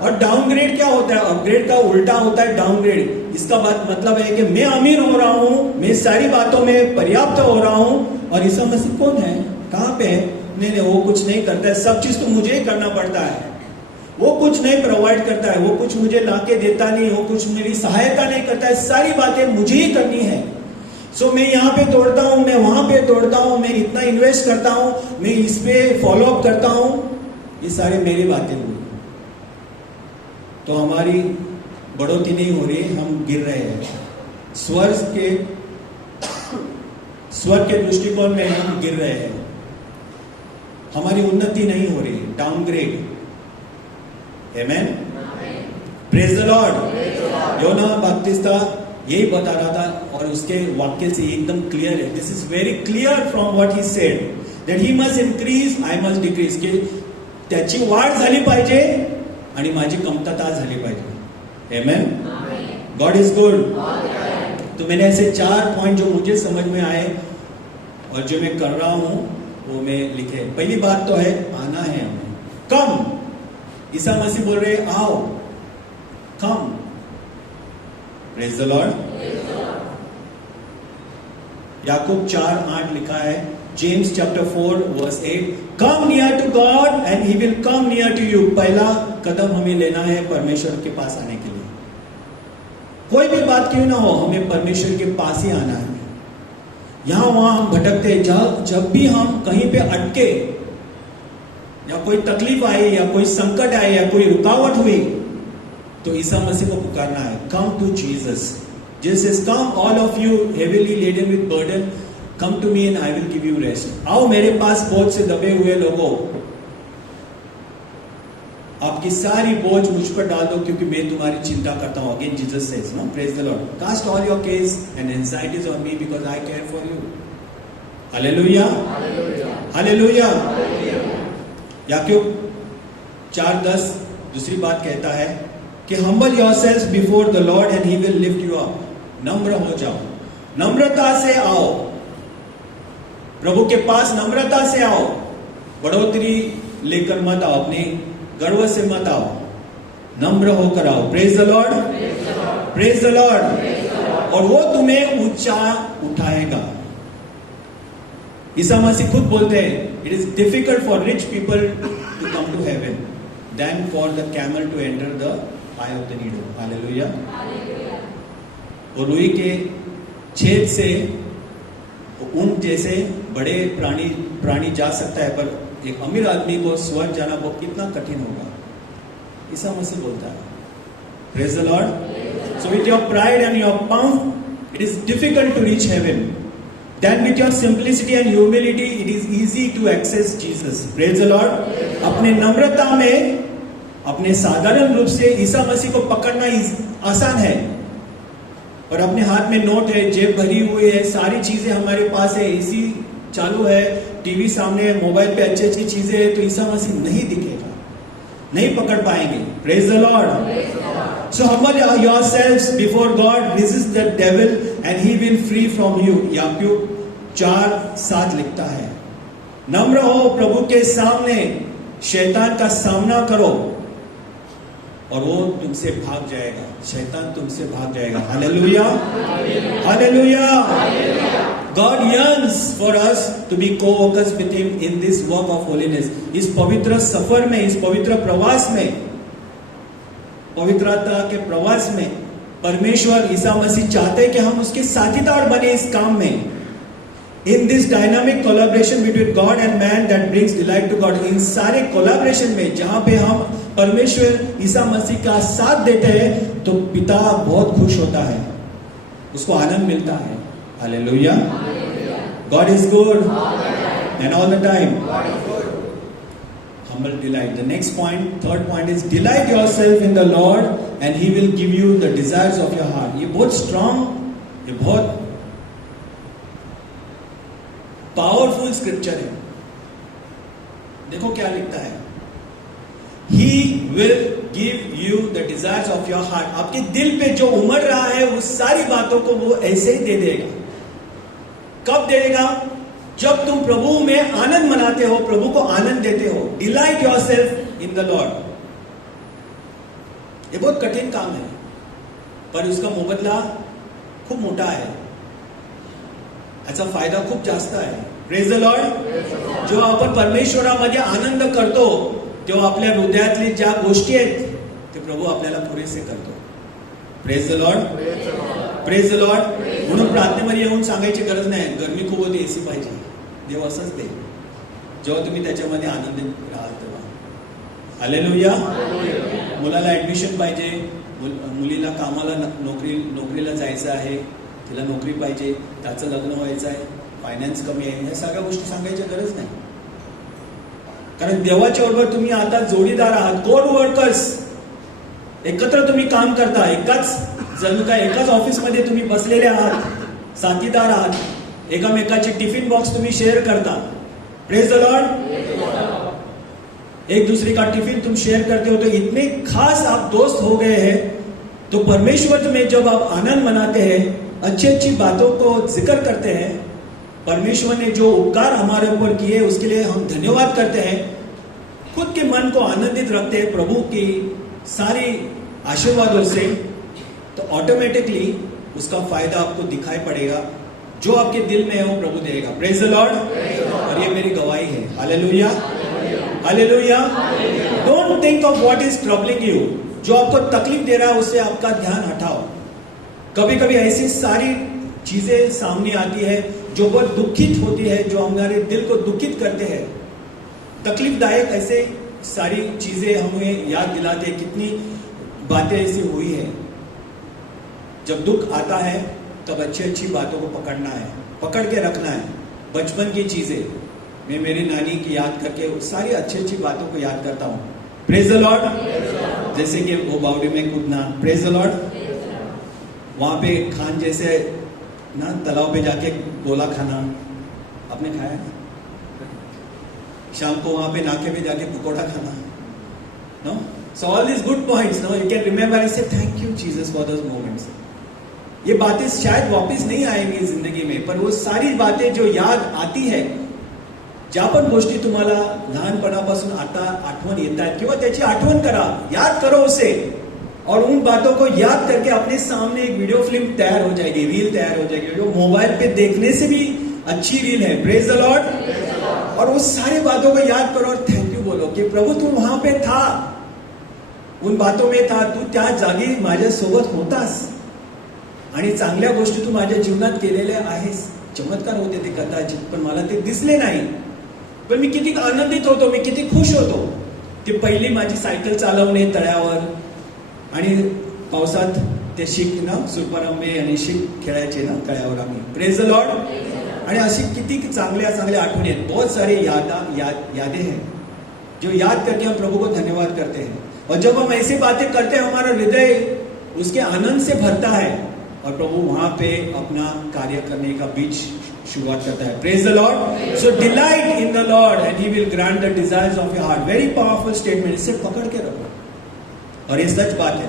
और डाउनग्रेड क्या होता है? अपग्रेड का उल्टा होता है डाउनग्रेड। इसका बात मतलब है कि मैं अमीर हो रहा हूं, मैं सारी बातों में पर्याप्त हो रहा हूं, और ईसा मसीह कौन है, कहां पे है? नहीं, वो कुछ नहीं करता है, सब चीज तो मुझे ही करना पड़ता है। वो कुछ नहीं प्रोवाइड करता है, वो कुछ मुझे लाके देता नहीं, वो कुछ मेरी सहायता नहीं करता है, सारी बातें मुझे ही करनी है। सो मैं यहाँ पे दौड़ता हूँ, मैं वहां पे दौड़ता हूँ, मैं इतना इन्वेस्ट करता हूँ, मैं इस पे फॉलो अप करता हूँ, ये सारे मेरी बातें हुई, तो हमारी बढ़ोतरी नहीं हो रही, हम गिर रहे हैं। स्वर्ग के दृष्टिकोण में हम गिर रहे हैं, हमारी उन्नति नहीं हो रही, downgrade. Amen. Praise the Lord. योना बपतिस्ता यही बता रहा था, और उसके वाक्य से एकदम क्लियर है। This is very clear from what he said, that he must increase, I must decrease. की त्याची वाढ झाली पाहिजे आणि माझी कमतरता झाली पाहिजे। आमेन। God is good. तो मैंने ऐसे 4 पॉइंट जो मुझे समझ में आए और जो मैं कर रहा हूं वो मैं लिखे। पहली बात तो है आना है हमें, कम। ईसा मसीह बोल रहे आओ, come. Praise the Lord. Yakub 4:8 लिखा है, James chapter 4 verse 8, come near to God and he will come near to you. पहला कदम हमें लेना है परमेश्वर के पास आने के लिए। कोई भी बात क्यों ना हो, हमें परमेश्वर के पास ही आना है। यहां वहां हम भटकते, जब भी हम कहीं पे अटके, या कोई तकलीफ आई, या कोई संकट आए, या कोई रुकावट हुई, तो ईसा मसीह को पुकारना है, come to Jesus. Jesus come all of you heavily laden with burden, come to me and I will give you rest. आओ मेरे पास बोझ से दबे हुए लोगों, आपकी सारी बोझ मुझ पर डाल दो, क्योंकि मैं तुम्हारी चिंता करता हूं। Again Jesus says, no, praise the Lord, cast all your cares and anxieties on me because I care for you. Hallelujah, hallelujah. Yakub 4:10 दूसरी बात कहता है कि humble yourselves before the Lord and he will lift you up. नम्र हो जाओ, नम्रता से आओ प्रभु के पास, नम्रता से आओ। बढ़ोतरी लेकर मत आओ, अपने गर्व से मत आओ, नम्र होकर आओ। Praise the Lord, praise the Lord. और वो तुम्हें ऊंचा उठाएगा। ईसा मसीह खुद बोलते हैं, it is difficult for rich people to come to heaven then for the camel to enter the eye of the needle. Hallelujah. और रुई के छेद से ऊंट जैसे बड़े प्राणी जा सकता है, पर एक अमीर आदमी को स्वर्ग जाना वो कितना कठिन होगा, ईसा मसीह बोलता है। Praise the Lord. So with your pride and your pomp it is difficult to reach heaven, then with your simplicity and humility it is easy to access Jesus. Praise the Lord. अपने नम्रता में, अपने साधारण रूप से ईसा मसीह को पकड़ना आसान है। और अपने हाथ में नोट है, जेब भरी हुई है, सारी चीजें हमारे पास है, एसी चालू है, टीवी सामने है, मोबाइल पे अच्छी अच्छी चीजें है, तो ईसा मसीह नहीं दिखेगा, नहीं पकड़ पाएंगे। Praise the Lord. So humble yourselves before God, resist the devil and he will free from you. Yakub 4:7 लिखता है, नम्र हो प्रभु के सामने, शैतान का सामना करो और वो तुमसे भाग जाएगा, शैतान तुमसे भाग जाएगा। Hallelujah, hallelujah. God yearns for us to be co-workers with him in this work of holiness. इस पवित्र सफर में, इस पवित्र प्रवास में, पवित्रता के प्रवास में परमेश्वर ईसा मसीह चाहते हैं कि हम उसके साथीदार बने इस काम में। In this dynamic collaboration between God and man that brings delight to God, इन सारे कोलैबोरेशन में जहां पे हम परमेश्वर ईसा मसीह का साथ देते हैं तो पिता बहुत खुश होता है, उसको आनंद मिलता है। Hallelujah. God is good and all the time. Humble delight. The next point, third point is delight yourself in the Lord and He will give you the desires of your heart. ये बहुत strong, ये बहुत powerful scripture है। देखो क्या लिखता है, He will give you the desires of your heart. आपके दिल पे जो उमड़ रहा है उस सारी बातों को वो ऐसे ही दे देगा। कब देगा? जब तुम प्रभु में आनंद मनाते हो, प्रभु को आनंद देते हो। Delight yourself in the Lord. ये बहुत कठिन काम है पर उसका मुबदला खूप मोठा आहे, याचा फायदा खूप जास्त आहे। Praise the Lord. जेव्हा आपण परमेश्वरामध्ये आनंद करतो तेव्हा आपल्या हृदयातली ज्या गोष्टी आहेत ते प्रभू आपल्याला पुरेसे करतो। Praise the Lord, praise the Lord. म्हणून प्रार्थनेमध्ये येऊन सांगायची गरज नाही, गरमी खूप होती, एसी पाहिजे, देव असंच दे जेव्हा तुम्ही त्याच्यामध्ये आनंदित राहाल तेव्हा। हालेलुया। मुलाला ऍडमिशन पाहिजे, मुलीला कामाला नोकरीला जायचं आहे, तिला नोकरी पाहिजे, त्याचं लग्न व्हायचं आहे, फायनान्स कमी आहे, या सगळ्या गोष्टी सांगायची गरज नाही, कारण देवाच्या बरोबर तुम्ही आता जोडीदार आहात, कोड वर्कर्स, एकत्र तुम्ही काम करता, एकाच ऑफिसमध्ये तुम्ही बसलेले आहात, साथीदार आहात, एकामेकाचे टिफिन बॉक्स तुम्ही शेयर करता। Praise the Lord. एक दूसरे का टिफिन तुम शेयर करते हो, तो इतने खास आप दोस्त हो गए हैं। तो परमेश्वर में जब आप आनंद मनाते हैं, अच्छी अच्छी बातों को जिक्र करते हैं, परमेश्वर ने जो उपकार हमारे ऊपर किए उसके लिए हम धन्यवाद करते हैं, खुद के मन को आनंदित रखते हैं प्रभु की सारी आशीर्वादों से, तो ऑटोमेटिकली उसका फायदा आपको दिखाई पड़ेगा। जो आपके दिल में है वो प्रभु देगा। Praise the Lord. और ये मेरी गवाही है। Hallelujah, hallelujah. Don't think of what is troubling you. जो आपको तकलीफ दे रहा है उससे आपका ध्यान हटाओ। कभी कभी ऐसी सारी चीजें सामने आती है जो बहुत दुखित होती है, जो हमारे दिल को दुखित करते हैं, तकलीफदायक ऐसे सारी चीजें हमें याद दिलाते हैं। कितनी बातें ऐसी हुई है, जब दुख आता है तब अच्छी अच्छी बातों को पकड़ना है, पकड़ के रखना है। बचपन की चीजें, मैं मेरी नानी की याद करके सारी अच्छी अच्छी बातों को याद करता हूँ। Praise the Lord. जैसे कि वो बावड़ी में कूदना, प्रेज द लॉर्ड। वहां पे खान जैसे ना, तालाब पे जाके गोला खाना, आपने खाया ना? शाम को वहां पे नाके पे जाके पकौड़ा खाना, no? So all this good points, no, you can remember and say thank you Jesus for those moments. ये बातें शायद वापस नहीं आएंगी जिंदगी में, पर वो सारी बातें जो याद आती है, ज्या पण गोष्टी तुम्हाला लहानपणापासून आता आठवण येतात किंवा त्याची आठवण करा, याद करो उसे, और उन बातों को याद करके अपने सामने एक वीडियो फिल्म तैयार हो जाएगी, रील तैयार हो जाएगी, जो मोबाइल पे देखने से भी अच्छी रील है। Praise the Lord. और उस सारी बातों को याद करो और थैंक यू बोलो कि प्रभु तू वहां पे था, उन बातों में था, तू त्या जागी माझ्या सोबत होतास आणि चांगल्या गोष्टी तू माझ्या जीवनात केलेल्या आहेस। चमत्कार होते ते कदाचित, पण मला ते दिसले नाही, पण मी किती आनंदित होतो, मी किती खुश होतो। ती पहिली माझी सायकल चालवणे तळ्यावर, आणि पावसात ते शिक ना, सुरपारंबे आणि शिक खेळायचे ना तळ्यावर आम्ही। Praise the lord. आणि अशी किती चांगल्या चांगल्या आठवणी आहेत, बहुत सारे यादें हैं जो याद करके हम प्रभु को धन्यवाद करते हैं। और जब हम ऐसी बातें करते हैं, हमारा हृदय उसके आनंद से भरता है, और प्रभु वहां पे अपना कार्य करने का बीच शुरुआत करता है. Praise the Lord. So delight in the Lord and he will grant the desires of your heart. Very powerful statement. इसे पकड़ के रखो और ये सच बात है.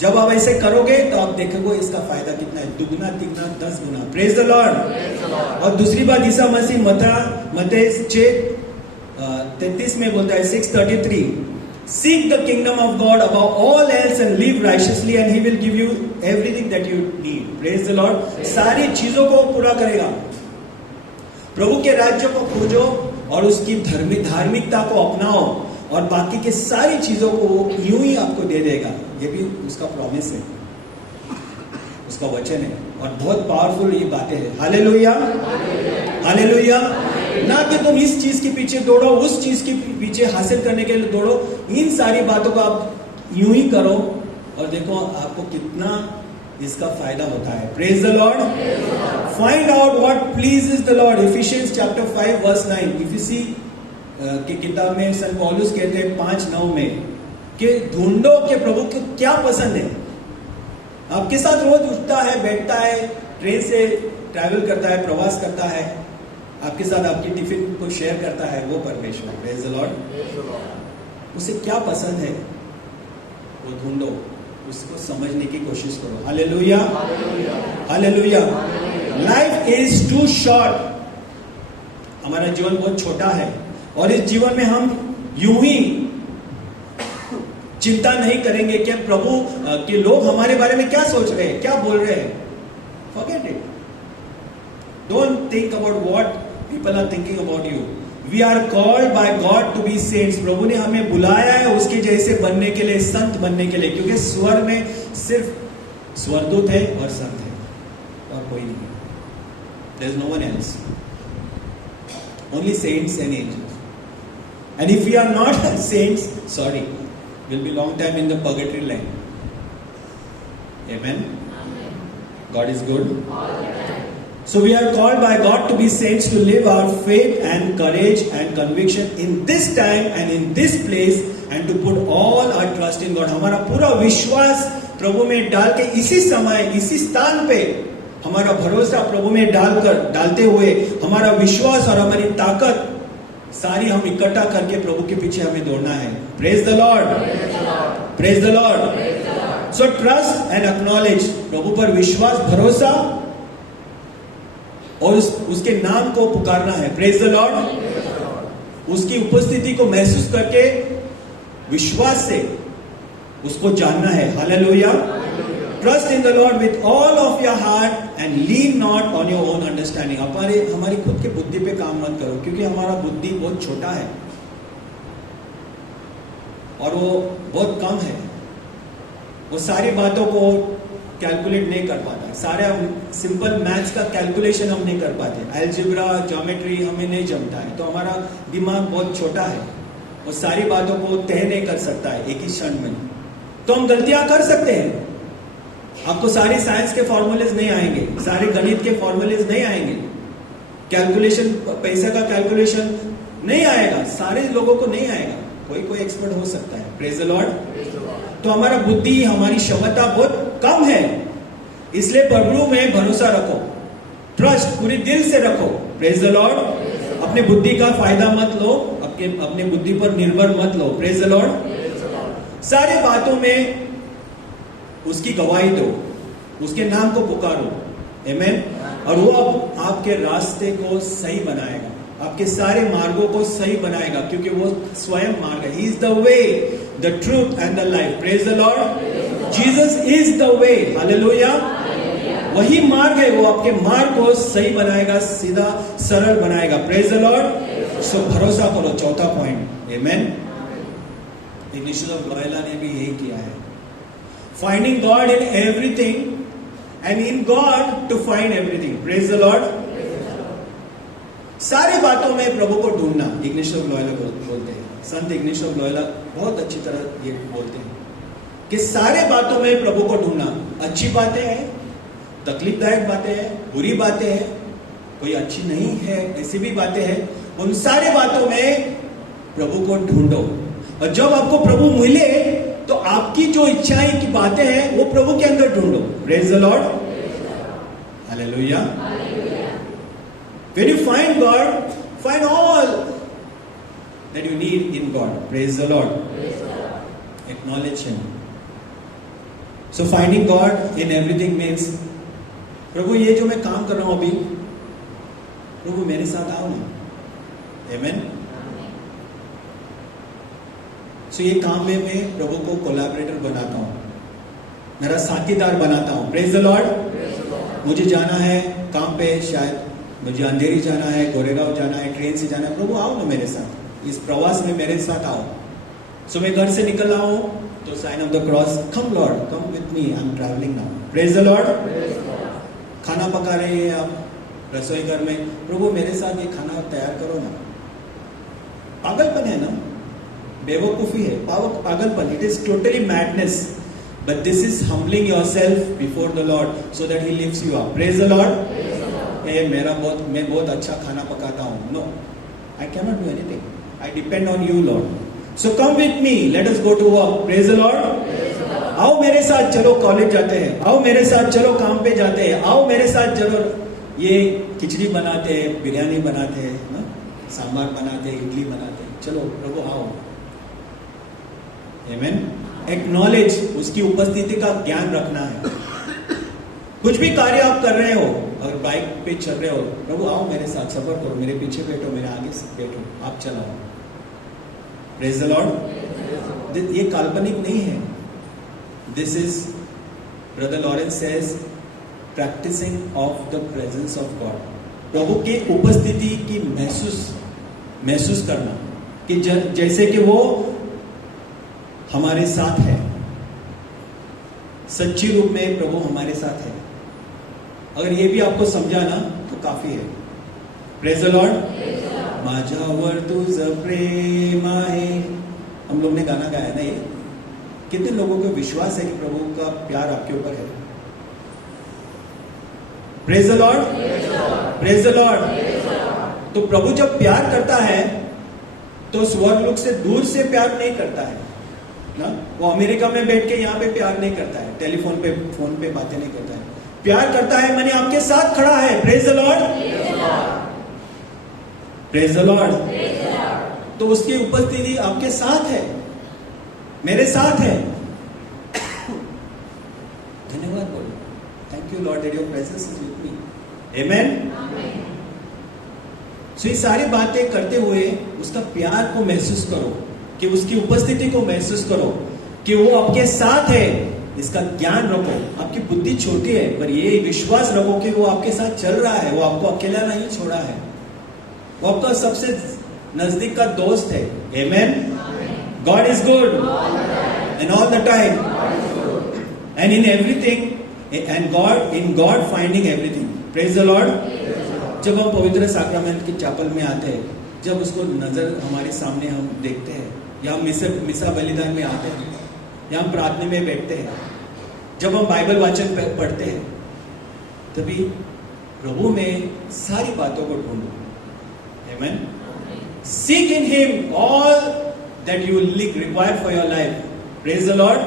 जब आप ऐसे करोगे तो आप देखोगे इसका फायदा कितना है, दुगना तिगना 10 गुना. Praise the Lord. और दूसरी बात ईसा मसीह मत्ती 6:33 में बोलता है, 6:33, seek the kingdom of God above all else and live righteously and he will give you everything that you need. Praise the Lord. सारी चीजों को पूरा करेगा. प्रभु के राज्य को खोजो और उसकी धार्मिकता को अपनाओ और बाकी के सारी चीजों को यूं ही आपको दे देगा. ये भी उसका प्रॉमिस है, उसका वचन है और बहुत पावरफुल ये बातें हैं. Hallelujah, hallelujah. ना कि तुम इस चीज के पीछे दौड़ो, उस चीज के पीछे हासिल करने के लिए दौड़ो. इन सारी बातों को आप यूं ही करो और देखो आपको कितना इसका फायदा होता है. Praise the Lord. Find out what pleases the Lord. Efficiency chapter 5:9. इफिसी की किताब में संत पौलुस कहते हैं 5:9 में कि ढूंढो कि प्रभु को क्या पसंद है. आपके साथ रोज उठता है, बैठता है, ट्रेन से ट्रैवल करता है, प्रवास करता है, आपके साथ आपकी टिफिन को शेयर करता है, वो परमेश्वर. Praise the Lord. उसे क्या पसंद है वो ढूंढो, उसको समझने की कोशिश करो. Hallelujah, hallelujah. Life is too short. हमारा जीवन बहुत छोटा है और इस जीवन में हम यूं ही चिंता नहीं करेंगे कि प्रभु के लोग हमारे बारे में क्या सोच रहे हैं, क्या बोल रहे हैं. Forget it. Don't think about what people are thinking about you. We are called by God to be saints. प्रभु ने हमें बुलाया है उसके जैसे बनने के लिए, संत बनने के लिए, क्योंकि स्वर्ग में सिर्फ स्वर्गदूत है और संत है और कोई नहीं. There is no one else. Only saints and angels. And if we are not saints, sorry, we'll be long time in the purgatory line. Amen. God is good. So we are called by God to be saints, to live our faith and courage and conviction in this time and in this place and to put all our trust in God. हमारा पूरा विश्वास प्रभु में डाल के इसी समय, इसी स्थान पे हमारा भरोसा प्रभु में डालते हुए हमारा विश्वास और हमारी ताकत सारी हम इकट्ठा करके प्रभु के पीछे हमें दौड़ना है. Praise the Lord. Praise the Lord. So trust and acknowledge. प्रभु पर विश्वास, भरोसा और उसके नाम को पुकारना है. Praise the Lord. उसकी उपस्थिति को महसूस करके विश्वास से उसको जानना है. Hallelujah. Trust in the Lord with all of your heart and lean not on your own understanding. हमारी खुद की बुद्धि पे काम मत करो, क्योंकि हमारा बुद्धि बहुत छोटा है और वो बहुत कम है. वो सारी बातों को कैलकुलेट नहीं कर पाता. सारे सिंपल मैथ्स का कैलकुलेशन हम नहीं कर पाते. अलजेब्रा, ज्योमेट्री हमें नहीं जमता है, तो हमारा दिमाग बहुत छोटा है. वो सारी बातों को तय नहीं कर सकता है एक ही क्षण में. तो हम गलतियां कर सकते हैं. आपको सारे साइंस के फॉर्मूलेज नहीं आएंगे, सारे गणित के फॉर्मूलेज नहीं आएंगे, कैलकुलेशन, पैसे का कैलकुलेशन नहीं आएगा. सारे लोगों को नहीं आएगा. कोई एक्सपर्ट हो सकता है. Praise the Lord. तो हमारा बुद्धि, हमारी क्षमता बहुत कम है. इसलिए प्रभु में भरोसा रखो, ट्रस्ट पूरी दिल से रखो. Praise the Lord. अपने बुद्धि का फायदा मत लो, अपने बुद्धि पर निर्भर मत लो. Praise the Lord. सारी बातों में उसकी गवाही दो, उसके नाम को पुकारो. आमेन. और वो आपके रास्ते को सही बनाएगा, आपके सारे मार्गों को सही बनाएगा, क्योंकि वो स्वयं मार्ग है. He is the way, the truth and the life. Praise the Lord. Jesus is the way. Hallelujah. वही मार्ग है, वो आपके मार्ग को सही बनाएगा, सीधा सरल बनाएगा. Praise the Lord. सो भरोसा करो. चौथा point. Amen. Igneous of Loyola ने भी यही किया है. Finding God in everything and in God to find everything. Praise the Lord. सारी बातों में प्रभु को ढूंढना. इग्निशियस ऑफ लॉयोला बोलते हैं, संत इग्निशियस ऑफ लॉयोला बहुत अच्छी तरह ये बोलते हैं कि सारे बातों में प्रभु को ढूंढना. अच्छी बातें हैं, तकलीफदायक बातें हैं, बुरी बातें हैं, कोई अच्छी नहीं है ऐसी भी बातें हैं. उन सारी बातों में प्रभु को ढूंढो. और जब आपको प्रभु मिले तो आपकी जो इच्छाएं की बातें हैं वो प्रभु के अंदर ढूंढो. Praise the Lord. Hallelujah. When you find God, find all that you need in God. Praise the Lord. Acknowledge Him. So finding God in everything means, प्रभु ये जो मैं काम कर रहा हूं अभी, प्रभु मेरे साथ आओ ना. Amen. So ये काम में मैं प्रभु को कोलैबोरेटर बनाता हूं, मेरा साथीदार बनाता हूं. Praise the Lord. मुझे जाना है काम पे, शायद मुझे अंधेरी जाना है, गोरेगांव जाना है, ट्रेन से जाना है. प्रभु आओ ना मेरे साथ, इस प्रवास में मेरे साथ आओ. सो मैं घर से निकल रहा हूं तो sign of the cross, come lord, come with me, I am travelling now. Praise the lord. खाना पका रहे हैं आप रसोई घर में, प्रभु मेरे साथ ये खाना तैयार करो ना. पागलपन है ना, बेवकूफी है, पागलपन. It is totally madness. But this is humbling yourself before the Lord so that he lifts you up. Praise the lord. मैं बहुत अच्छा खाना पकाता हूं. No, I can not do anything. I depend on you lord. So come with me, let us go to work. Praise the lord. आओ मेरे साथ, चलो कॉलेज जाते हैं. आओ मेरे साथ, चलो काम पे जाते हैं. आओ मेरे साथ, चलो ये खिचड़ी बनाते हैं, बिरयानी बनाते हैं, सांबार बनाते हैं, इडली बनाते हैं. चलो प्रभु आओ. आमेन. एक्नॉलेज, उसकी उपस्थिति का ज्ञान रखना है. कुछ भी कार्य आप कर रहे हो, अगर बाइक पे चल रहे हो, प्रभु आओ मेरे साथ, सफर करो, मेरे पीछे बैठो, मेरे आगे बैठो, आप चलाओ. Praise the Lord. ये काल्पनिक नहीं है. This is, brother Lawrence says, practicing of the presence of God. प्रभु की उपस्थिति की महसूस करना कि जैसे कि वो हमारे साथ है. सच्ची रूप में प्रभु हमारे साथ है. अगर ये भी आपको समझा ना तो काफी है. Praise the Lord. माझ्यावर तुझं प्रेम आहे, हम लोग ने गाना गाया ना. ये कितने लोगों को विश्वास है कि प्रभु का प्यार आपके ऊपर है? Praise the Lord. Praise the Lord. तो प्रभु जब प्यार करता है तो स्वर्गलोक से दूर से प्यार नहीं करता है ना. वो अमेरिका में बैठ के यहाँ पे प्यार नहीं करता है, टेलीफोन पे फोन पे बातें नहीं करता है. प्यार करता है मैंने आपके साथ खड़ा है. Praise the Lord. Praise the Lord. तो उसकी उपस्थिति आपके साथ है, मेरे साथ है. धन्यवाद बोलो. Thank you Lord that your presence is with me. Amen. सो ये सारी बातें करते हुए उसका प्यार को महसूस करो, कि उसकी उपस्थिति को महसूस करो, कि वो आपके साथ है. इसका ज्ञान रखो. आपकी बुद्धि छोटी है पर ये विश्वास रखो कि वो आपके साथ चल रहा है, वो आपको अकेला नहीं छोड़ा है, वो आपका सबसे नजदीक का दोस्त है. Amen. God is good and all the time and in everything, and God in God finding everything. Praise the Lord. जब हम पवित्र साक्रामेंट की चैपल में आते हैं, जब उसको नजर हमारे सामने हम देखते हैं, या हम मिसा बलिदान में आते हैं, या हम प्रार्थना में बैठते हैं, जब हम बाइबल वाचन पढ़ते हैं, तभी प्रभु में सारी बातों को ढूंढो. Amen. Seek in him all that you require for your life. Praise the Lord.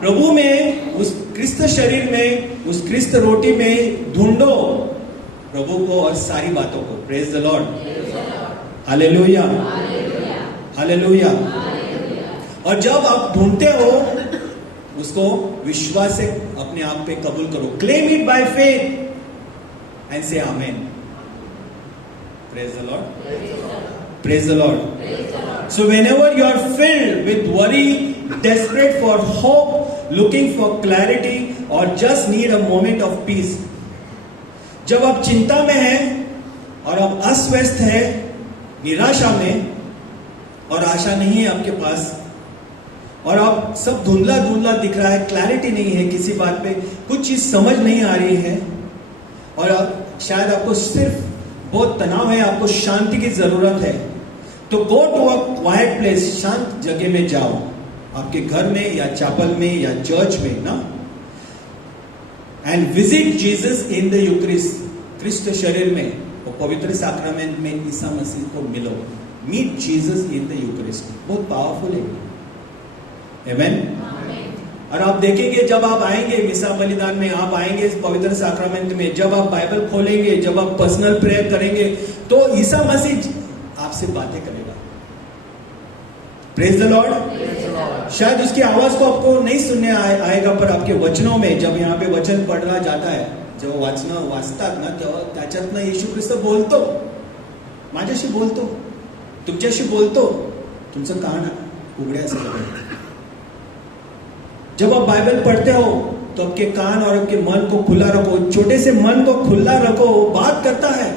प्रभु में, उस क्रिस्त शरीर में, उस क्रिस्त रोटी में ढूंढो प्रभु को और सारी बातों को. Praise the Lord. Hallelujah. Hallelujah. और जब आप ढूंढते हो उसको विश्वास से अपने आप पे कबूल करो. Claim it by faith and say amen. Praise the Lord. Praise the Lord. So whenever you are filled with worry, desperate for hope, looking for clarity or just need a moment of peace, जब आप चिंता में हैं और आप अस्वस्थ हैं, निराशा में, और आशा नहीं है आपके पास, और आप सब धुंधला धुंधला दिख रहा है, क्लैरिटी नहीं है किसी बात पे, कुछ चीज समझ नहीं आ रही है, और शायद आपको सिर्फ बहुत तनाव है, आपको शांति की जरूरत है, तो go to a quiet place. शांत जगह में जाओ, आपके घर में या चैपल में या चर्च में ना, and visit Jesus in the Eucharist. क्रिस्त शरीर में, वो पवित्र साक्रामेंट में ईसा मसीह को मिलो. Meet Jesus in the Eucharist. बहुत पावरफुल है. आमेन। और आप देखेंगे जब आप आएंगे मिसा बलिदान में, आप आएंगे इस पवित्र साक्रामेंट में, जब आप बाइबल खोलेंगे, जब आप पर्सनल प्रेयर करेंगे, तो ईसा मसीह आपसे बातें करेगा। Praise the Lord. शायद उसकी आवाज को आपको नहीं सुनने आएगा, पर आपके वचनों में, जब यहाँ पे वचन पढ़ा जाता है, जब वाचतात ना, तेव्हा त्याच्यातनं येशू ख्रिस्त बोलतो, माझ्याशी बोलतो, तुमच्याशी बोलतो, तुमचं कान उघडे असेल। जब आप बाइबल पढ़ते हो तो आपके कान और आपके मन को खुला रखो, छोटे से मन को खुला रखो, बात करता है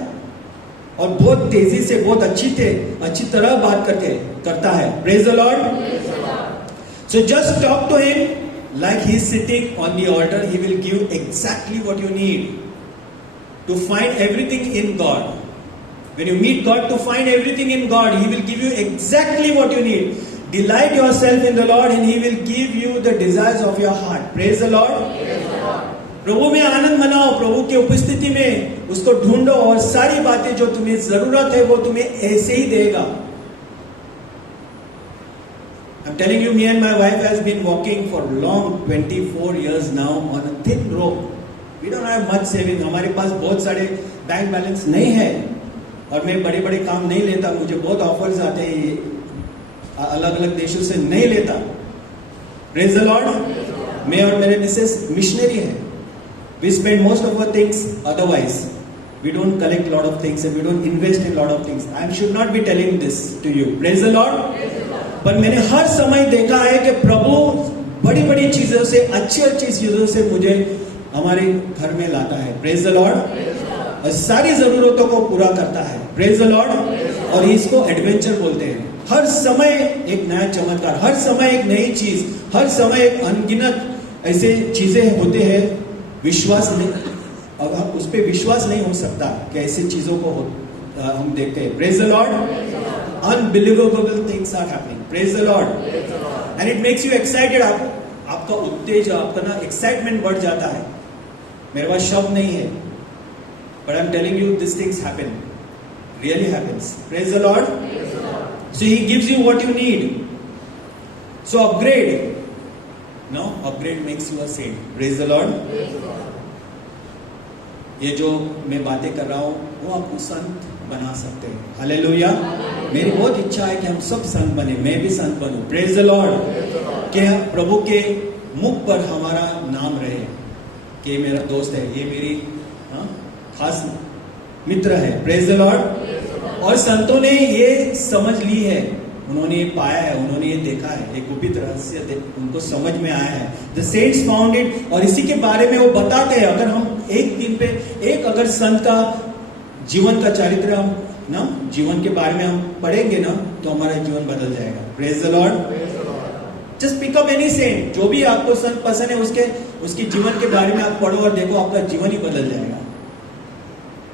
और बहुत तेजी से, बहुत अच्छी तरह बात करता है। Praise the Lord. So just talk to him like he is sitting on the altar, he will give exactly what you need to find everything in God. When you meet God to find everything in God, He will give you exactly what you need. Delight yourself in the Lord and He will give you the desires of your heart. Praise the Lord. प्रभु में आनंद मनाओ, प्रभु की उपस्थिति में उसको ढूंढो और सारी बातें जो तुम्हें जरूरत है वो तुम्हें ऐसे ही देगा। I'm telling you, me and my wife has been walking for long 24 years now on a thin rope. We don't have much saving. हमारे पास बहुत सारे बैंक बैलेंस नहीं है और मैं बड़े बड़े काम नहीं लेता, मुझे बहुत ऑफर्स आते हैं अलग अलग देशों से, नहीं लेता। Praise the lord. मैं और मेरे मिसेस मिशनरी है। We spend most of our things otherwise, we don't collect lot of things and we don't invest in lot of things. I should not be telling this to you, praise the lord. पर मैंने हर समय देखा है कि प्रभु बड़ी बड़ी चीजों से, अच्छी चीजों से मुझे हमारे घर में लाता है। Praise the Lord. और सारी जरूरतों को पूरा करता है। Praise the Lord. और इसको एडवेंचर बोलते हैं। हर समय एक नया चमत्कार, हर समय एक नई चीज, हर समय एक अनगिनत ऐसे चीजें होते हैं। विश्वास नहीं, अब हम उस पर विश्वास नहीं हो सकता कि ऐसी चीजों को हम देखते हैं। Praise the lord. Unbelievable things are happening. Praise the Lord. And it makes you excited. आपका उत्तेज, आपका ना एक्साइटमेंट बढ़ जाता है। मेरे पास शब्द नहीं है, but I'm telling you, these things happen, really happens. Praise the Lord. So He gives you what you need. So upgrade. No, upgrade makes you a saint. Praise the Lord. ये जो मैं बातें कर रहा हूँ वो आपको संत बना सकते हैं। हालेलुया। मेरी बहुत इच्छा है कि हम सब संत बने, मैं भी संत बनूं। Praise the Lord. कि प्रभु के मुख पर हमारा नाम रहे कि मेरा दोस्त है, ये मेरी खास मित्र है। Praise the Lord. और संतों ने ये समझ ली है, उन्होंने ये पाया है, उन्होंने ये देखा है, एक गुप्त रहस्य उनको समझ में आया है। The saints found it. और इसी के बारे में वो बताते हैं। अगर हम एक दिन पे एक अगर संत का जीवन का चरित्र हम ना जीवन के बारे में हम पढ़ेंगे ना, तो हमारा जीवन बदल जाएगा। Praise the lord. Just pick up any saint, जो भी आपको संत पसंद है उसके जीवन के बारे में आप पढ़ो और देखो, आपका जीवन ही बदल जाएगा।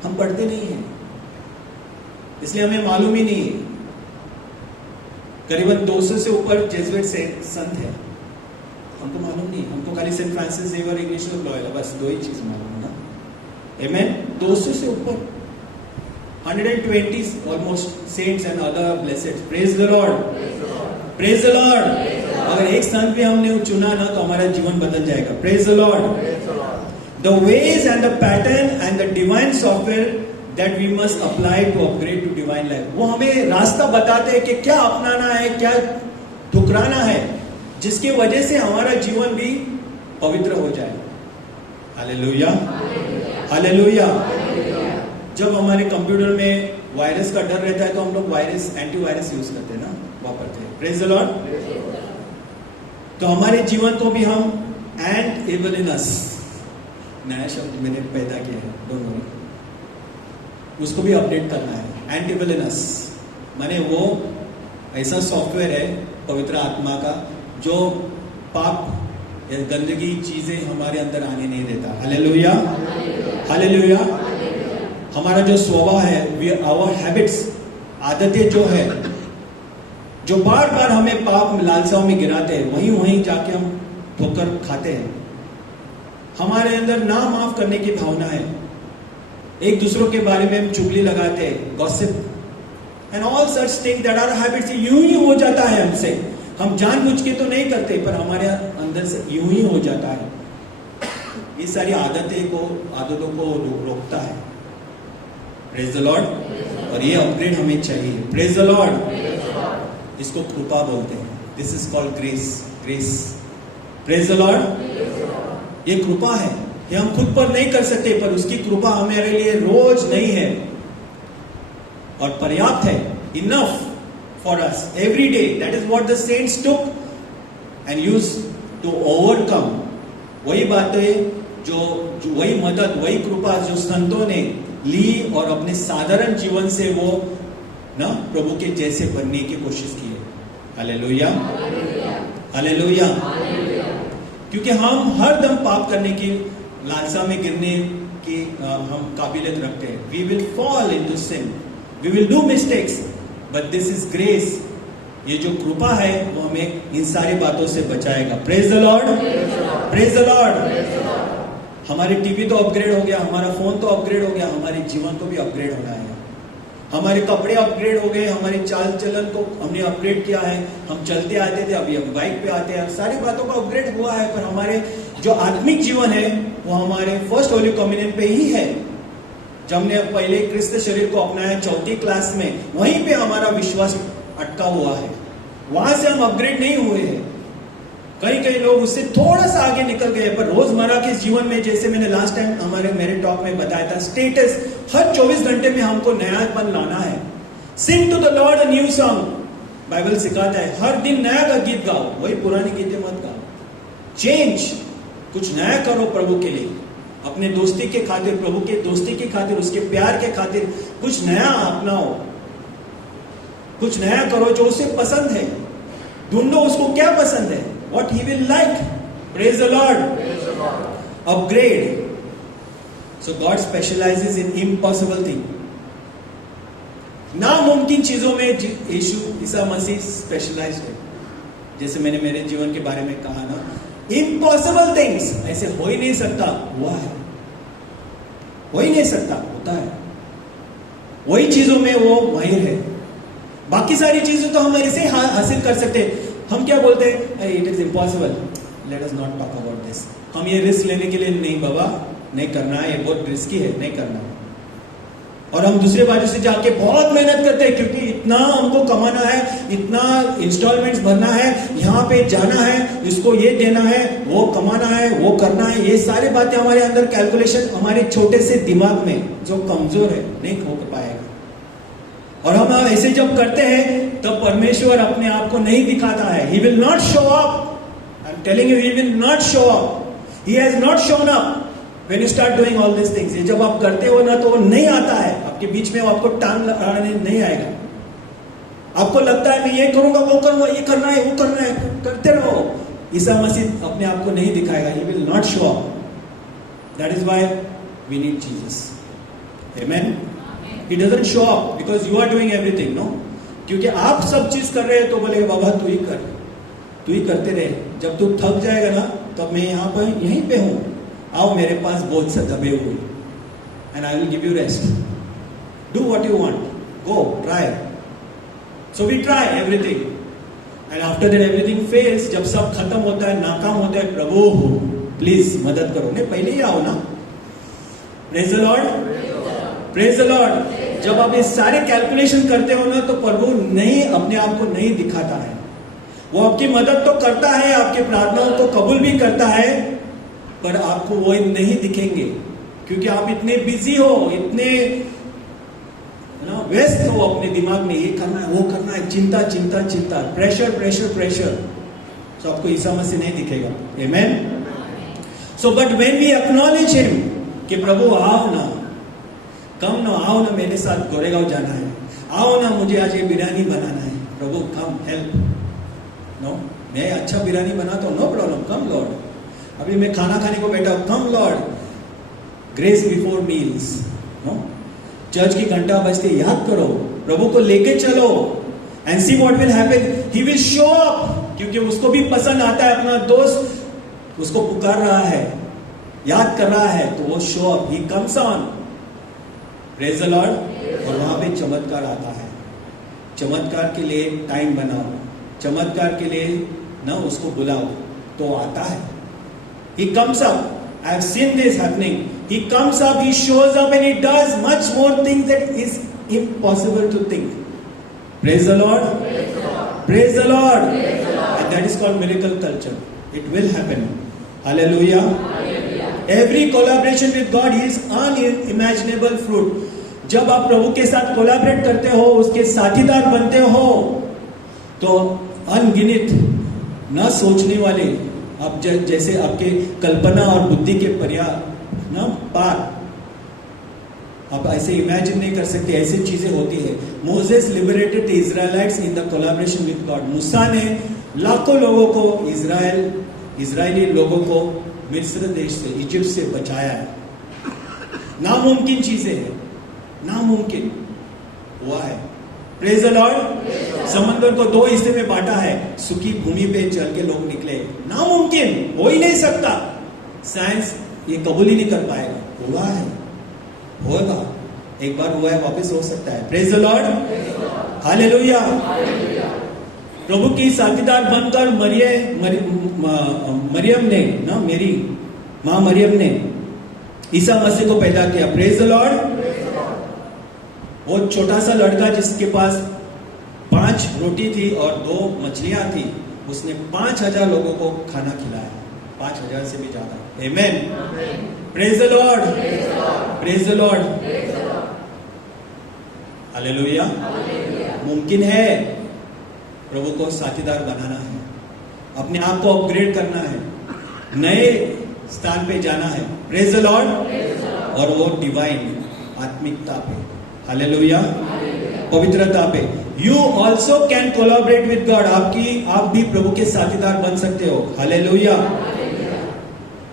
हम पढ़ते नहीं हैं, इसलिए हमें मालूम ही नहीं है। करीबन 200 से ऊपर जेसुइट से संत है, हमको मालूम नहीं। हमको खाली saint Francis Xavier Ignatius Loyola, बस दो ही चीज मालूम है ना। आमेन। 200 से ऊपर 120 almost saints and other blessed. Praise the Lord. Praise the lord. अगर एक संत भी हमने चुना ना, तो हमारा जीवन बदल जाएगा। Praise the Lord. The ways and the pattern and the divine software that we must apply to upgrade to divine life. वो हमें रास्ता बताते हैं कि क्या अपनाना है, क्या ठुकराना है, जिसकी वजह से हमारा जीवन भी पवित्र हो जाए। हालेलुया। हालेलुया। जब हमारे कंप्यूटर में वायरस का डर रहता है तो हम लोग एंटीवायरस यूज करते हैं ना, वापरते हैं। Praise the Lord. तो हमारे जीवन को भी हम एंड एबल इन अस, नया शब्द मैंने पैदा किया है, डोंट वरी, उसको भी अपडेट करना है। एंटीविलेनस माने वो ऐसा सॉफ्टवेयर है पवित्र आत्मा का जो पाप या गंदगी चीजें हमारे अंदर आने नहीं देता। हालेलुया। हालेलुया। हमारा जो स्वभाव है, आवर हैबिट्स, आदतें जो है, जो बार बार हमें पाप लालसाओं में गिराते हैं, वहीं जाके हम ठोकर खाते हैं। हमारे अंदर ना माफ करने की भावना है, एक दूसरों के बारे में हम चुगली लगाते हैं, gossip and all such things that are habits. यूं ही हो जाता है हमसे। हम जानबूझ के तो नहीं करते, पर हमारे अंदर से यूं ही हो जाता है। ये सारी आदतों को रोकता है। Praise the Lord. और ये अपग्रेड हमें चाहिए। Praise the Lord. इसको कृपा बोलते हैं। This is called grace. Praise the Lord. ये कृपा है, ये हम खुद पर नहीं कर सकते, पर उसकी कृपा हमारे लिए रोज नहीं है और पर्याप्त है। Enough for us every day. That is what the saints took and use to overcome. वही बातें जो वही मदद, वही कृपा जो संतों ने ली और अपने साधारण जीवन से वो ना प्रभु के जैसे बनने की कोशिश की है। Hallelujah, hallelujah. क्योंकि हम हर दम पाप करने की लालसा में गिरने की हम काबिलियत रखते हैं। We will fall into sin, we will do mistakes, but this is grace. ये जो कृपा है वो हमें इन सारी बातों से बचाएगा। Praise the Lord, praise the Lord. हमारी टीवी तो अपग्रेड हो गया, हमारा फोन तो अपग्रेड हो गया, हमारे जीवन को भी अपग्रेड होना है। हमारे कपड़े अपग्रेड हो गए, हमारी चाल चलन को हमने अपग्रेड किया है। हम चलते आते थे, अभी हम बाइक पे आते हैं। सारी बातों का अपग्रेड हुआ है, पर हमारे जो आत्मिक जीवन है वो हमारे फर्स्ट होली कम्युनियन पे ही है। जब हमने पहले क्रिस्त शरीर को अपनाया 4th क्लास में, वहीं पे हमारा विश्वास अटका हुआ है। वहां से हम अपग्रेड नहीं हुए हैं। कई लोग उससे थोड़ा सा आगे निकल गए, पर रोजमर्रा के जीवन में, जैसे मैंने लास्ट टाइम मेरे टॉक में बताया था, स्टेटस हर 24 घंटे में हमको नयापन लाना है। Sing to the Lord a new song, Bible सिखाता है। हर दिन नया गीत गाओ, वही पुरानी गीतें मत गाओ। चेंज, कुछ नया करो प्रभु के लिए, अपने दोस्ती के खातिर, प्रभु के दोस्ती के खातिर, उसके प्यार के खातिर कुछ नया अपनाओ, कुछ नया करो जो उसे पसंद है। ढूंढो उसको क्या पसंद है, what he will like. Praise the Lord. Upgrade. So God specializes in impossible thing. नामुमकिन चीजों में ईसा मसीह स्पेशलाइज्ड है। जैसे मैंने मेरे जीवन के बारे में कहा ना, इम्पॉसिबल थिंग्स, ऐसे हो ही नहीं सकता, हुआ है। हो ही नहीं सकता, होता है। वही चीजों में वो माहिर है। बाकी सारी चीजें तो हम ऐसे हासिल कर सकते हैं। हम क्या बोलते हैं, it is impossible, let us not talk about this. हम ये रिस्क लेने के लिए, नहीं बाबा नहीं करना है, ये बहुत रिस्की है, नहीं करना। और हम दूसरे बाजू से जाके बहुत मेहनत करते हैं, क्योंकि इतना हमको कमाना है, इतना इंस्टॉलमेंट्स भरना है, यहाँ पे जाना है, इसको ये देना है, वो कमाना है, वो करना है। ये सारी बातें हमारे अंदर कैलकुलेशन, हमारे छोटे से दिमाग में जो कमजोर है, नहीं हो पाएगा। और हम ऐसे जब करते हैं तब परमेश्वर अपने आप को नहीं दिखाता है। He will not show up. I'm telling you, he will not show up. He has not shown up when you start doing all these things. ये जब आप करते हो ना, तो वो नहीं आता है आपके बीच में, वो आपको टांग लगाने नहीं आएगा। आपको लगता है मैं ये करूंगा, वो करूंगा, ये करना है, वो करना है, करते रहो। ईसा मसीह अपने आप को नहीं दिखाएगा। He will not show up. That is why we need Jesus. Amen. He doesn't show up because you are doing everything, no? क्योंकि आप सब चीज कर रहे हैं तो बोलेगा बाबा तू ही कर, तू ही करते रहे। जब तू थक जाएगा ना, तब मैं यहाँ पर यहीं पे हूँ, आओ मेरे पास बोझ से दबे हुए, and I will give you rest. Do what you want, go try. So we try everything, and after that everything fails. जब सब खत्म होता है, नाकाम होता है, प्रभु प्लीज मदद करो। नहीं, पहले ही आओ ना। Praise the Lord, praise the Lord. जब आप ये सारे कैलकुलेशन करते हो ना, तो प्रभु नहीं, अपने आप को नहीं दिखाता है। वो आपकी मदद तो करता है, आपके प्रार्थनाओं को कबूल भी करता है, पर आपको वो नहीं दिखेंगे, क्योंकि आप इतने बिजी हो, इतने व्यस्त हो अपने दिमाग में, ये करना है, वो करना है, चिंता चिंता चिंता, प्रेशर प्रेशर प्रेशर। तो आपको ईसा मसीह नहीं दिखेगा। Amen. So but when we acknowledge him कि प्रभु आओ ना, कम ना, आओ ना, मेरे साथ गोरेगांव जाना है, आओ ना, मुझे आज ये बिरयानी बनाना है, प्रभु कम हेल्प। नो, मैं अच्छा बिरयानी बनाता हूँ, नो प्रॉब्लम, कम लॉर्ड। अभी मैं खाना खाने को बैठा हूँ, come Lord, grace before meals. No, church की घंटा बजते याद करो, प्रभु को लेके चलो, and see what will happen, he will show up. क्योंकि उसको भी पसंद आता है, अपना दोस्त उसको पुकार रहा है, याद कर रहा है, तो वो show up, he comes on. Praise the Lord. और वहां पे चमत्कार आता है। चमत्कार के लिए टाइम बनाओ, चमत्कार के लिए ना उसको बुलाओ तो आता है. He comes up. I have seen this happening. He comes up, he shows up, and he does much more things that is impossible to think. Praise the Lord. Praise the Lord. And that is called miracle culture. It will happen. Hallelujah. Every collaboration with God is unimaginable fruit. जब आप प्रभु के साथ collaborate करते हो, उसके साथीदार बनते हो, तो अनगिनत न सोचने वाले, आप जैसे आपके कल्पना और बुद्धि के पार आप ऐसे इमेजिन नहीं कर सकते, ऐसी चीजें होती है. Moses liberated the Israelites in the collaboration with God. Musa ने लाखों लोगों को, इजरायली लोगों को मिस्र देश से, इजिप्ट से बचाया है. नामुमकिन चीजें हैं, नामुमकिन हुआ है. Praise the Lord. समंदर को 2 हिस्से में बांटा है, सूखी भूमि पे चल के लोग निकले. नामुमकिन, हो ही नहीं सकता. साइंस ये कबूल ही नहीं कर पाएगा. हुआ है, होगा. एक बार हुआ है, वापस हो सकता है. Praise the Lord. हालेलुया. प्रभु की साथीदार बनकर मरियम ने ना, मेरी मां मरियम ने ईसा मसीह को पैदा किया. Praise the Lord. वो छोटा सा लड़का जिसके पास 5 रोटी थी और 2 मछलियां थी, उसने 5000 लोगों को खाना खिलाया. 5000 से भी ज्यादा. Amen. Praise the Lord. Praise the Lord. Hallelujah. मुमकिन है. प्रभु को साथीदार बनाना है, अपने आप को अपग्रेड करना है, नए स्थान पे जाना है. Praise the Lord. और वो डिवाइन आत्मिकता पे, हालेलुया, पवित्रता पे. You also can collaborate with God. आप भी प्रभु के साथीदार बन सकते हो. हालेलुया.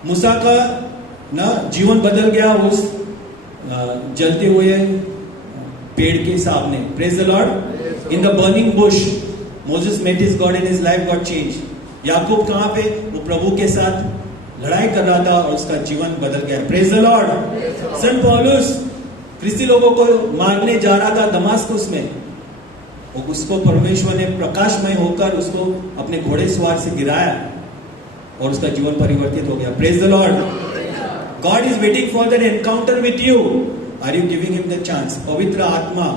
मूसा का ना जीवन बदल गया उस जलते हुए पेड़ के सामने. Praise the Lord. In the burning bush Moses met his God and his life got change. Yakub कहां पे? वो प्रभु के साथ लड़ाई कर रहा था और उसका जीवन बदल गया. Praise the Lord. सेंट पौलुस ख्रिस्ती लोगों को मारने जा रहा था दमास्कुस में, उसको परमेश्वर ने प्रकाशमय होकर उसको अपने घोड़े सवार से गिराया और उसका जीवन परिवर्तित हो गया. Praise the lord. God is waiting for that encounter with you. Are you giving him the chance? पवित्र आत्मा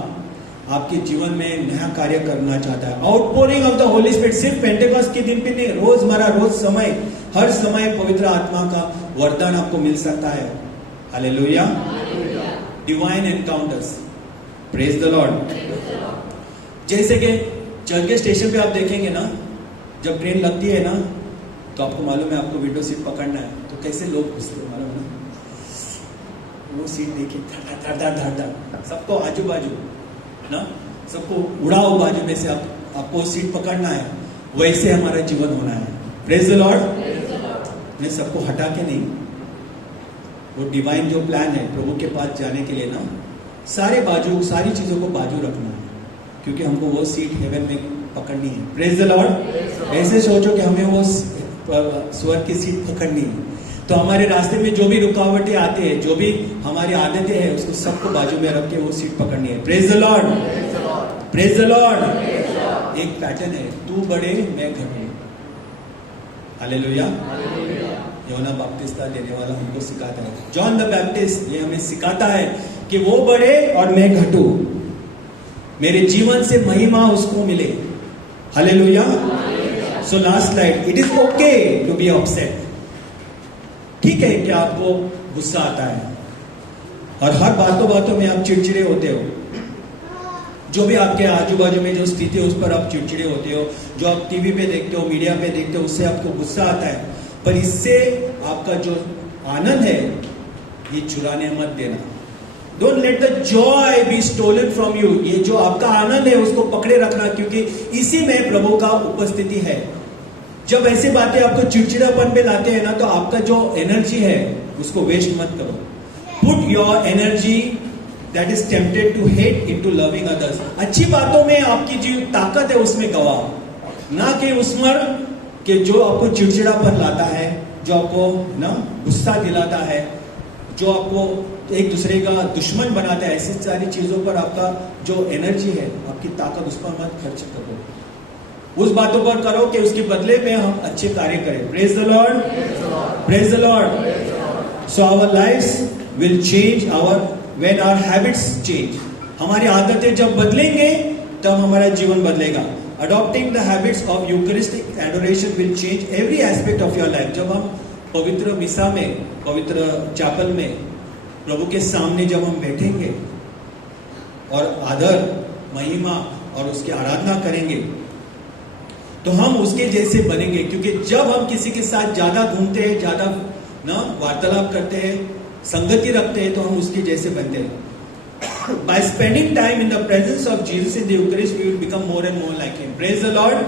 आपके जीवन में नया कार्य करना चाहता है. Outpouring of the Holi spirit सिर्फ पेंटेकोस्ट के दिन पे नहीं, रोजमर्रा, रोज समय, हर समय पवित्र आत्मा का वरदान आपको मिल सकता है. Hallelujah. Divine encounters. Praise the Lord. जैसे कि चर्च के स्टेशन पे आप देखेंगे ना, जब ट्रेन लगती है ना, तो आपको मालूम है आपको विंडो सीट पकड़ना है, तो कैसे लोग घुसते हैं मालूम है? वो सीट देखिए, धड़ धड़ धड़ धड़, सबको आजू बाजू ना, सबको उड़ाओ बाजू में से आपको सीट पकड़ना है. वैसे हमारा जीवन होना है. Praise the lord. मैं सबको हटा के नहीं, वो डिवाइन जो प्लान है प्रभु के पास जाने के लिए ना, सारी चीजों को बाजू रखना है, क्योंकि हमको वो सीट हेवन में पकड़नी है. Praise the Lord. ऐसे सोचो कि हमें वो स्वर्ग की सीट पकड़नी है, तो हमारे रास्ते में जो भी रुकावटें आते हैं, जो भी हमारी आदतें हैं, उसको सबको बाजू में रख के वो सीट पकड़नी है. Praise the Lord. Praise the Lord. एक पैटर्न है, तू बढ़े मैं घटूं. हालेलुया. योना बपतिस्मा देने वाला हमको सिखाता है, जॉन द बैप्टिस्ट, ये हमें सिखाता है कि वो बढ़े और मैं घटूं, मेरे जीवन से महिमा उसको मिले. Hallelujah. So last slide. It is okay to be upset. ठीक है कि आपको गुस्सा आता है और हर बातों में आप चिड़चिड़े होते हो. जो भी आपके आजू बाजू में जो स्थिति है उस पर आप चिड़चिड़े होते हो, जो आप टीवी पे देखते हो, मीडिया पे देखते हो, उससे आपको गुस्सा आता है. पर इससे आपका जो आनंद है ये चुराने मत देना. Don't let the joy be stolen from you. ये जो आपका आनंद है उसको पकड़े रखना, क्योंकि इसी में प्रभु का उपस्थिति है. जब ऐसी बातें आपको चिड़चिड़ापन पे लाते हैं ना, तो आपका जो एनर्जी है उसको वेस्ट मत करो. Put your energy that is tempted to hate into loving others. अच्छी बातों में आपकी जो ताकत है उसमें गवाओ, ना कि उसमें कि जो आपको चिड़चिड़ापन लाता है, जो आपको ना गुस्सा दिलाता है, जो आपको एक दूसरे का दुश्मन बनाता है. ऐसी सारी चीजों पर आपका जो एनर्जी है, आपकी ताकत, उस पर मत खर्च करो. उस बातों पर करो कि उसके बदले में हम अच्छे कार्य करें. Praise the Lord. Praise the Lord. So our lifes will change when our habits change. हमारी आदतें जब बदलेंगे तब हमारा जीवन बदलेगा. Adopting the habits of Eucharistic adoration will change every aspect of your life. जब हम पवित्र मिसा में, पवित्र चैपल में प्रभु के सामने जब हम बैठेंगे और आदर, महिमा और उसकी आराधना करेंगे तो हम उसके जैसे बनेंगे. क्योंकि जब हम किसी के साथ ज्यादा घूमते हैं, ज्यादा वार्तालाप करते हैं, संगति रखते हैं, तो हम उसके जैसे बनते हैं. By spending time in the presence of Jesus in the Eucharist, we will become more and more like Him. Praise the Lord.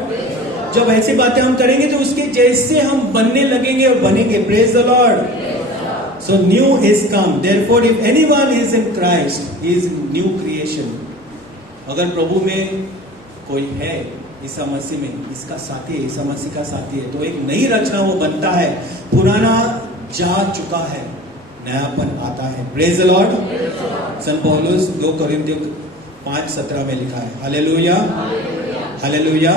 जब ऐसी बातें हम करेंगे तो उसके जैसे हम बनने लगेंगे और बनेंगे. Praise the Lord. So new is come. Therefore, if anyone is in Christ, he is new creation. अगर प्रभु में कोई है, ईसा मसीह में, इसका साथी है, ईसा मसीह का साथी है, तो एक नई रचना वो बनता है. पुराना जा चुका है, नयापन आता है. Praise the Lord. सन पौलुस 2 कोरिन्थियों 5:17 में लिखा है. Hallelujah, hallelujah.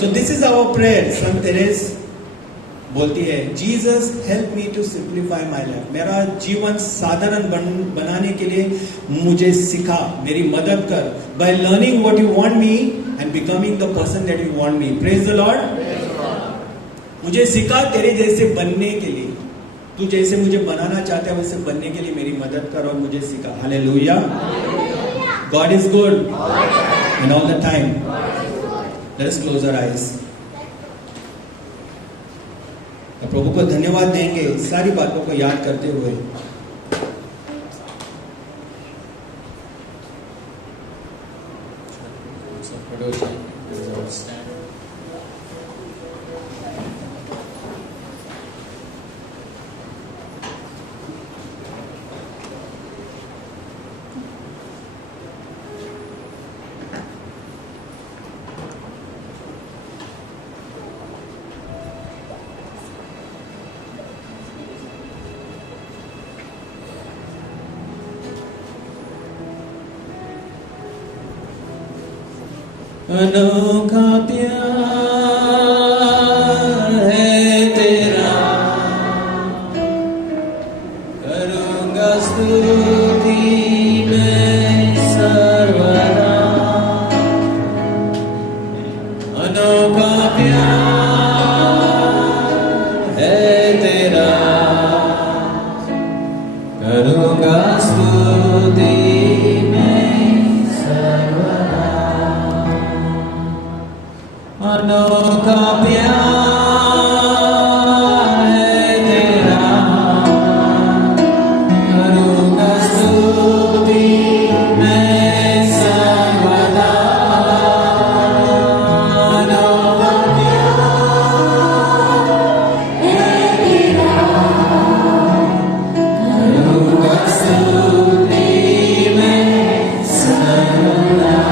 So this is our prayer. Saint Therese बोलती है, Jesus help me to simplify my life. मेरा जीवन साधारण बनाने के लिए मुझे सिखा, मेरी मदद कर. By learning what you want me and becoming the person that you want me. Praise the Lord. मुझे सिखा तेरे जैसे बनने के लिए. तू जैसे मुझे बनाना चाहता है वैसे बनने के लिए मेरी मदद कर और मुझे सिखा. Hallelujah. God is good and all the time. Let us close our eyes. प्रभु को धन्यवाद देंगे सारी बातों को याद करते हुए. अनोखा प्यार है तेरा, करूंगा स्तुति मैं सर्वदा. अनोखा प्यार है तेरा, करूंगा स्तुति अनोखा प्यार है तेरा, करूंगा स्तुति मैं सर्वदा. अनोखा प्यार है तेरा, करूंगा स्तुति मैं सर्वदा.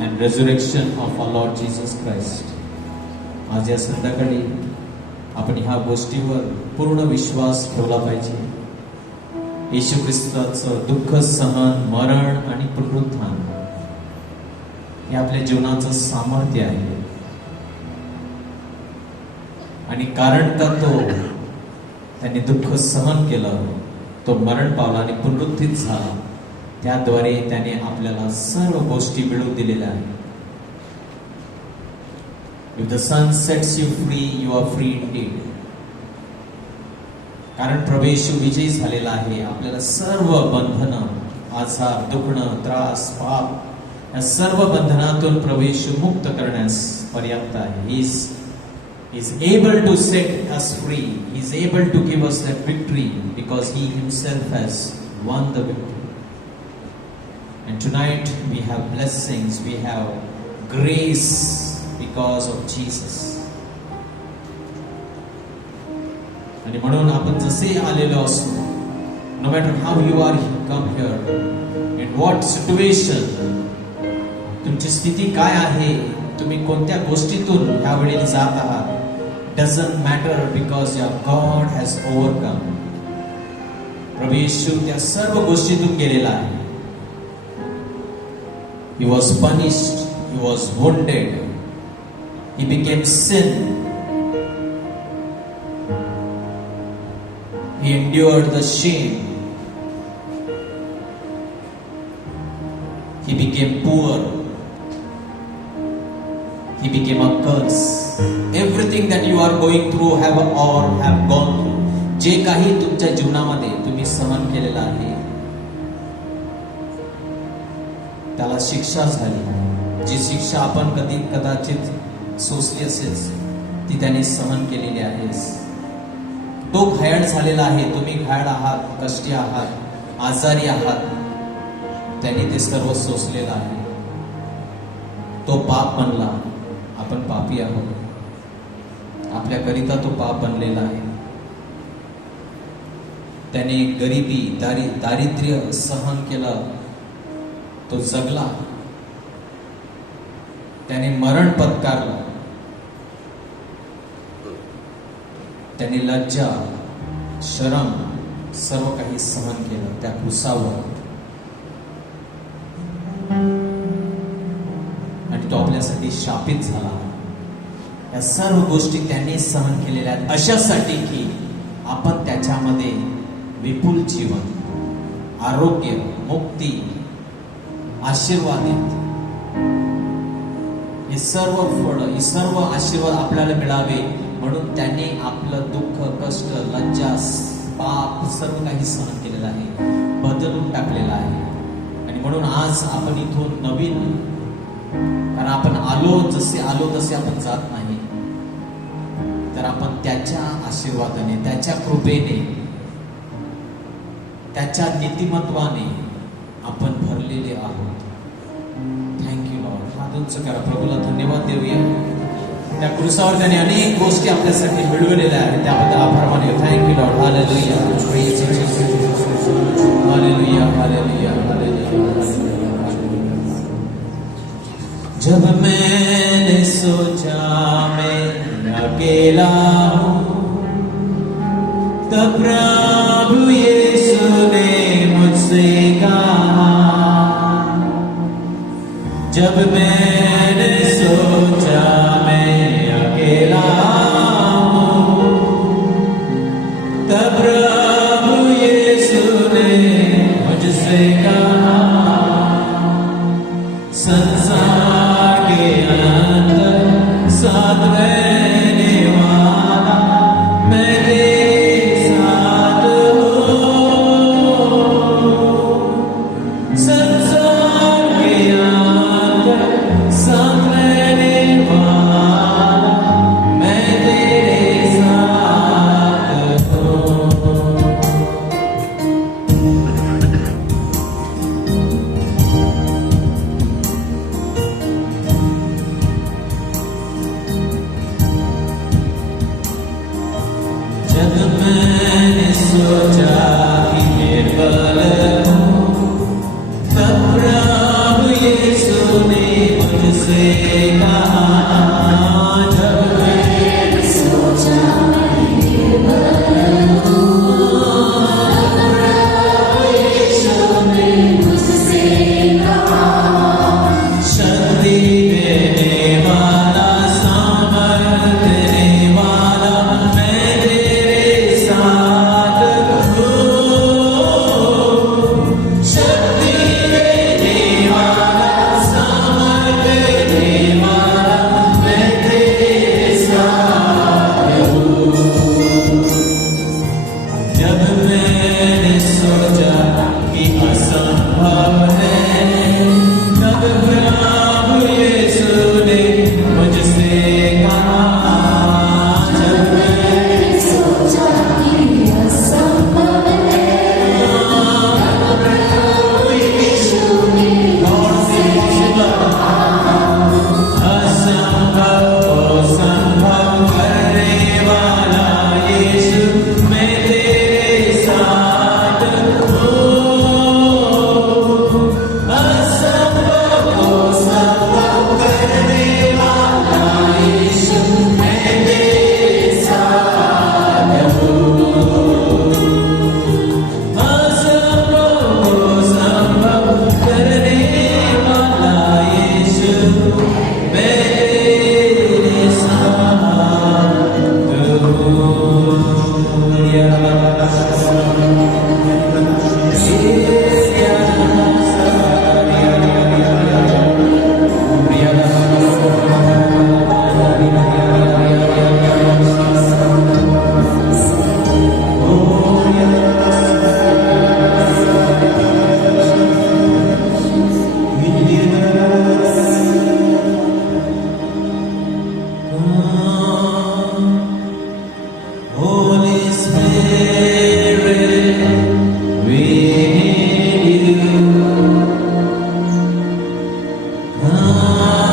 and resurrection of our Lord Jesus Christ. आज या संध्याकाळी आपण ह्या गोष्टीवर पूर्ण विश्वास ठेवला पाहिजे. येशू ख्रिस्ताचं दुःख सहन, मरण आणि पुनरुत्थान हे आपल्या जीवनाचं सामर्थ्य आहे. आणि कारण का त्यांनी दुःख सहन केलं, तो मरण पावला आणि पुनरुत्थित झाला, त्याद्वारे त्याने आपल्याला सर्व गोष्टी मिळवून दिलेल्या आहेत. If the Son sets you free, you are free indeed. कारण प्रभू येशू विजयी झालेला आहे. आपल्याला सर्व बंधनं, आजार, दुखणं, त्रास, पाप या सर्व बंधनातून प्रभू येशू मुक्त करण्यास पर्याप्त आहे. He is able to set us free. He is able to give us that victory because He Himself has won the victory. And tonight we have blessings, we have grace because of Jesus. आणि म्हणून आपण जसे आलेलो असतो, no matter how you are come here, in what situation, तुमची स्थिती काय आहे, तुम्ही कोणत्या गोष्टीतून ह्या वेळेला जात आहात, doesn't matter because your God has overcome. प्रभू येशू त्या सर्व गोष्टीतून गेलेला आहे. He was punished, He was wounded, He became sin, He endured the shame, He became poor, He became a curse. Everything that you are going through have gone through. जे काही तुमच्या जीवनामध्ये तुम्ही सहन केलेलं आहे, त्याला शिक्षा झाली. जी शिक्षा आपण कदाचित सोसली असेल, ती त्याने सहन केलेली आहे. तो घायल झालेला आहे, तुम्ही घायल आहात, कष्टी आहात, आजारी आहात, त्याने ते सर्व सोसलेलं आहे. तो पाप बनला, आपण पापी आहोत, आपल्याकरिता तो पाप बनलेला आहे. त्याने गरिबी, दारिद्र्य सहन केलं, तो जगला. त्याने मरण पत्कारलं, त्याने लज्जा, शरम सर्व काही सहन केलं त्या क्रूसावर. आणि तो आपल्यासाठी शापित झाला. या सर्व गोष्टी त्यांनी सहन केलेल्या आहेत, अशासाठी की आपण त्याच्यामध्ये विपुल जीवन, आरोग्य, मुक्ती, आशीर्वादित हे सर्व फळ, हे सर्व आशीर्वाद आपल्याला मिळावे म्हणून त्यांनी आपलं दुःख, कष्ट, लज्जा, पाप सर्व काही सहन केलेलं आहे, बदलून टाकलेलं आहे. आणि म्हणून आज आपण इथून नवीन, कारण आपण जसे आलो तसे आपण जात नाही, तर आपण त्याच्या आशीर्वादाने, त्याच्या कृपेने, त्याच्या नीतिमत्वाने आपण भरलेले आहोत. Thank you Lord. हात उंच करा, प्रभूला धन्यवाद देऊया. त्या क्रूसावर त्याने अनेक गोष्टी आपल्यासाठी मिळवलेल्या आहेत, त्याबद्दल आभार मानूया. Thank you Lord. Hallelujah, hallelujah, hallelujah, hallelujah. जब मैंने सोचा मैं अकेला हूँ, तब प्रभु यीशु ने मुझसे कहा. जब मैंने सोचा मैं अकेला हूँ, तब प्रभु यीशु ने मुझसे कहा, संसार के अंदर साथ रहने वाला मैं तेरे साथ हूँ. संसार के अंदर साथ रहने वाला मैं तेरे साथ हूँ. मुझसे कहा जब मैंने सोचा शक्ति देने वाला सामर्थ देने वाला मैं तेरे साथ हूँ। शक्ति देने वाला सामर्थ देने वाला मैं तेरे साथ हूँ। जब मैंने सोचा कि असंभव है तब प्रभु यीशु ने मुझसे कहा जब मैंने सोचा कि असंभव है तब प्रभु यीशु ने मुझसे कहा असंभव को संभव करने वाला यीशु मैं तेरे साथ हूँ। असंभव को संभव करने वाला यीशु मैं तेरे साथ हूँ। असंभव को संभव करने वाला यीशु मैं तेरे Holy Spirit, we need you.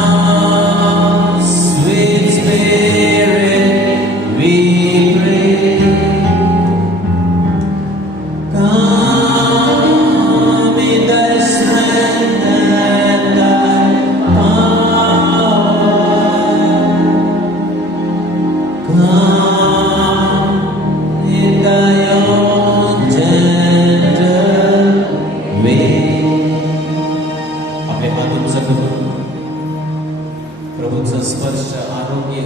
Come, sweet Spirit, we pray. Come in thy strength and thy power. Come in thy own gentle way. आपले हात उंच करून प्रभूचं स्पर्श आरोग्य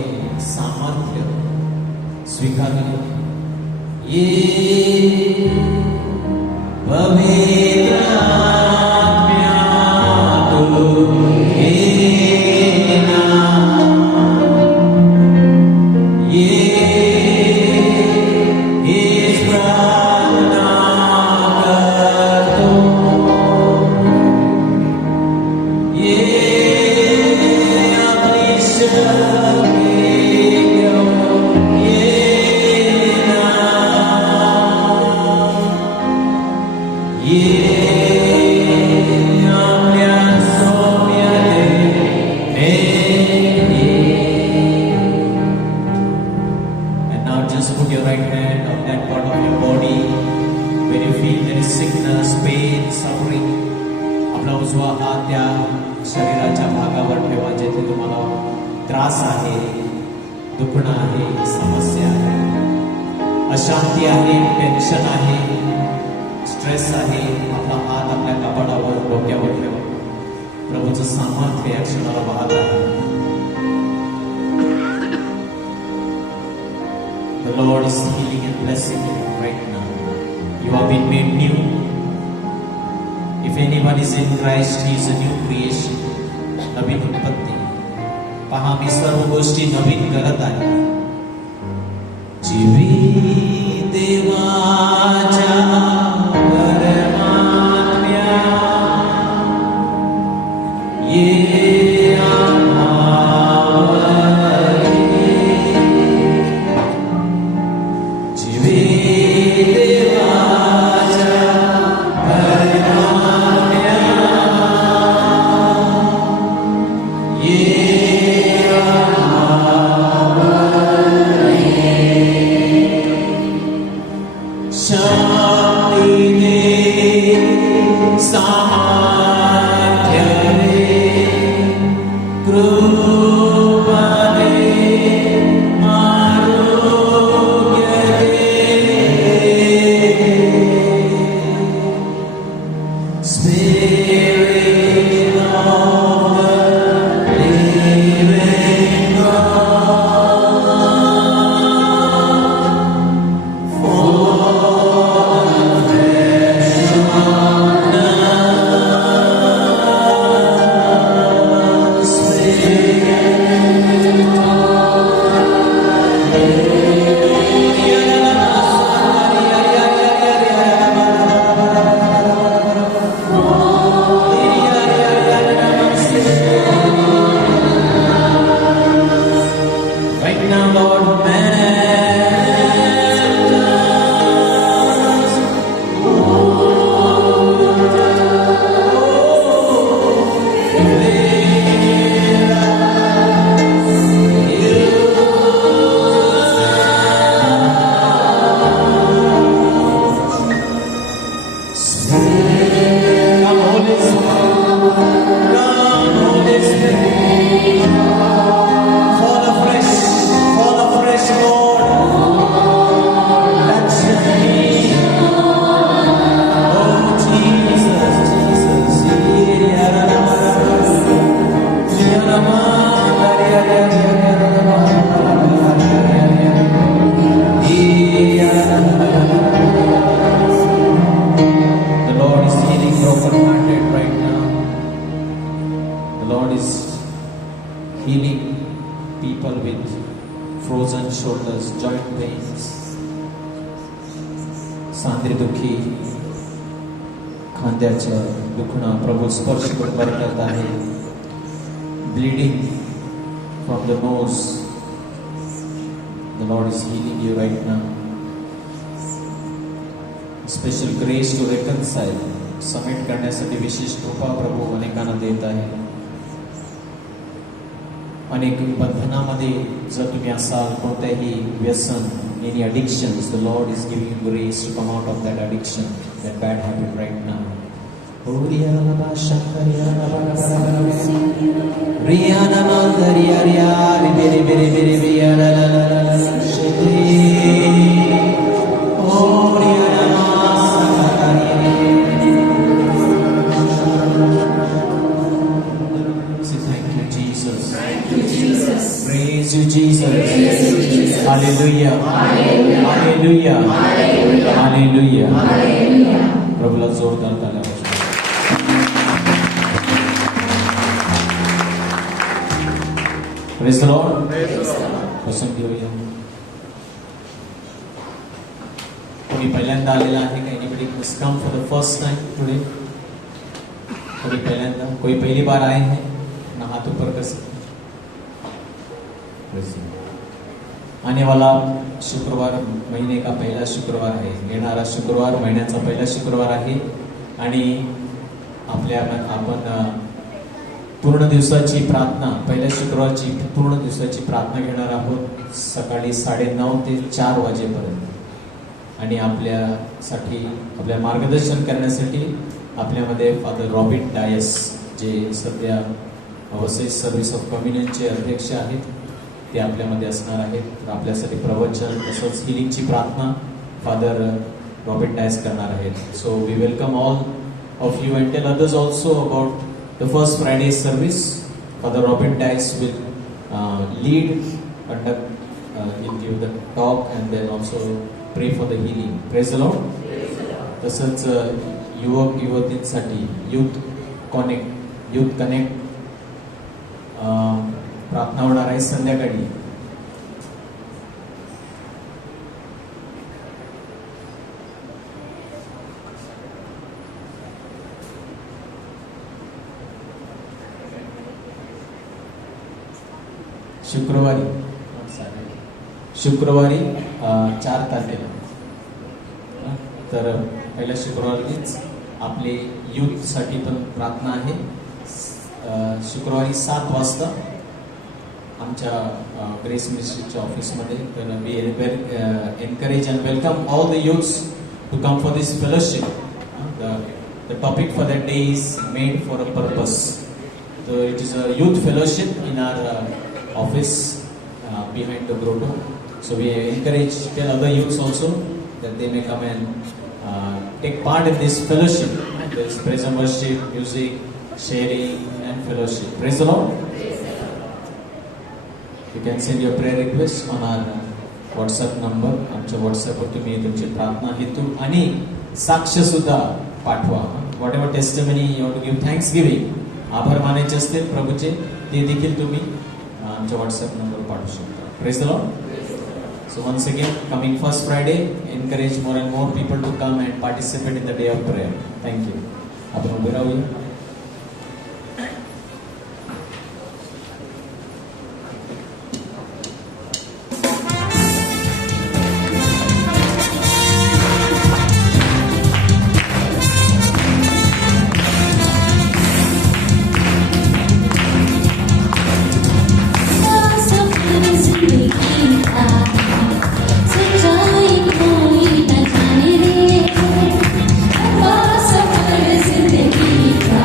सामर्थ्य स्वीकारूया. ये पवित्र आत्म्या तू घेना. ये इस प्रार्थना करतो. ये अपनी शक्ति क्यों ये ना. ये आपल्या सौम्य देणे. And now just put your right hand on that part of your body where you feel there is sickness, pain, suffering. आपला उजवा हात त्या शरीराच्या भागावर ठेवा जेथे तुम्हाला त्रास आहे, दुखणं आहे, समस्या आहे, अशांती आहे, टेन्शन आहे, स्ट्रेस आहे. आपला हात आपल्या कपाळावर डोक्यावर ठेवा. प्रभूचं सामर्थ्य या क्षणाला वाहत आहे. The Lord is healing and blessing you right now. You have been made new. If anyone is in Christ, he is a new creation. नवीन उत्पत्ती. पहा मी सर्व गोष्टी नवीन करत आहे. जीवित देवाच्या परमात्म्या ये आम्हावर जीवित देवाच्या परमात्म्या ये शांति दे सामर्थ्य दे The Lord is healing broken-hearted right now. The Lord is healing people with frozen shoulders, joint pains, सांधेदुखी, खांद्याचं दुखणं प्रभू स्पर्श करून बरं करत आहे. Bleeding from the nose, the Lord is healing you right now. Special grace to reconcile, submit करण्यासाठी विशेष कृपा प्रभू अनेकांना देत आहे. अनेक बंधनामध्ये जर तुम्ही असाल, कोणत्याही व्यसन, any addictions, the Lord is giving you grace to come out of that addiction, that bad habit right now. Say thank you, Jesus. Praise you, Jesus. Hallelujah. Hallelujah. Hallelujah. प्रभूला जोरदार ताल्या वाजवा. Praise the Lord. बसून घेऊया. कोणी पहिल्यांदा आलेला आहे का? Anybody has come for the first time today? कोई पहिल्यांदा, कोई पहली बार आए हैं ना, हाथ ऊपर कर सकते. आने वाला शुक्रवार महीने का पहिला शुक्रवार आहे. येणारा शुक्रवार महिन्याचा पहिला शुक्रवार आहे आणि आपण पूर्ण दिवसाची प्रार्थना, पहिल्या शुक्रवारची पूर्ण दिवसाची प्रार्थना घेणार आहोत सकाळी 9:30 ते 4 वाजेपर्यंत. आणि आपल्या मार्गदर्शन करण्यासाठी आपल्यामध्ये फादर रॉबिन डायस, जे सध्या वसई सर्व्हिस ऑफ कम्युनियनचे अध्यक्ष आहेत, ते आपल्यामध्ये असणार आहेत. आपल्यासाठी प्रवचन तसंच हिलिंगची प्रार्थना फादर रॉबिन डायस करणार आहेत. So we welcome all of you and tell others also about the first Friday service. Father Robin Dias will lead, conduct, he'll give the talk and then also pray for the healing. Praise the Lord. तसंच युवक युवतींसाठी youth connect प्रार्थना होणार आहे संध्याकाळी. शुक्रवारी 4 तारखेला. तर पहिल्या शुक्रवारीच आपले यूथ साठी पण प्रार्थना आहे. शुक्रवारी 7 वाजता आमच्या ग्रेस मिनिस्ट्रीच्या ऑफिसमध्ये. तर we encourage and welcome all the youths to come for this fellowship. The topic for that day is made for a purpose. So it is a youth fellowship in our office behind the grotto. So we encourage, tell other youths also that they may come and take part in this fellowship. There is praise and worship, music, sharing and fellowship. Praise the Lord. You can send your prayer requests on our WhatsApp number. आमच्या WhatsApp वर तुम्ही तुमची प्रार्थना हेतू आणि साक्ष सुद्धा पाठवा. Whatever testimony you want to give, thanksgiving, आभार मानायचे असतील प्रभूचे, ते देखील तुम्ही आमच्या WhatsApp नंबर पाठवू शकता. Praise the Lord. So once again, coming first Friday, encourage more and more people to come and participate in the day of prayer. Thank you. आपण उभे राहूया. सफर जिंदगी का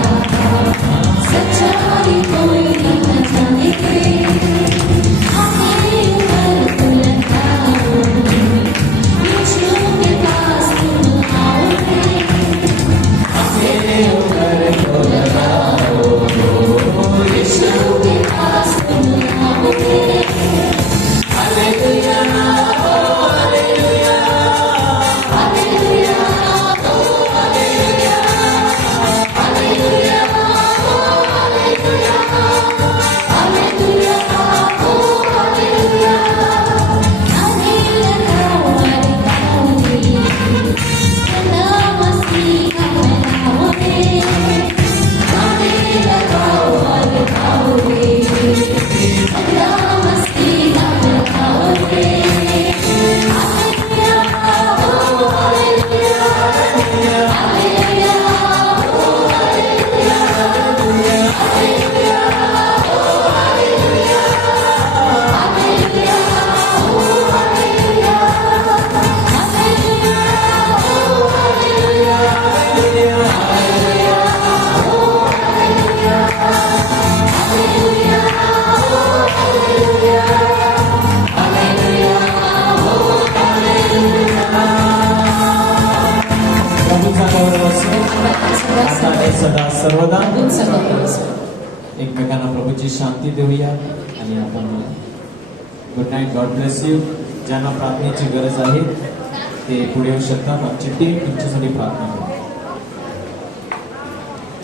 सगळ्यांना प्रभूची शांती देऊया आणि आपण good night, God bless you. ज्यांना प्रार्थनेची गरज आहे ते पुढे येऊ शकतात. आमची टीम तुमच्यासाठी प्रार्थना करू.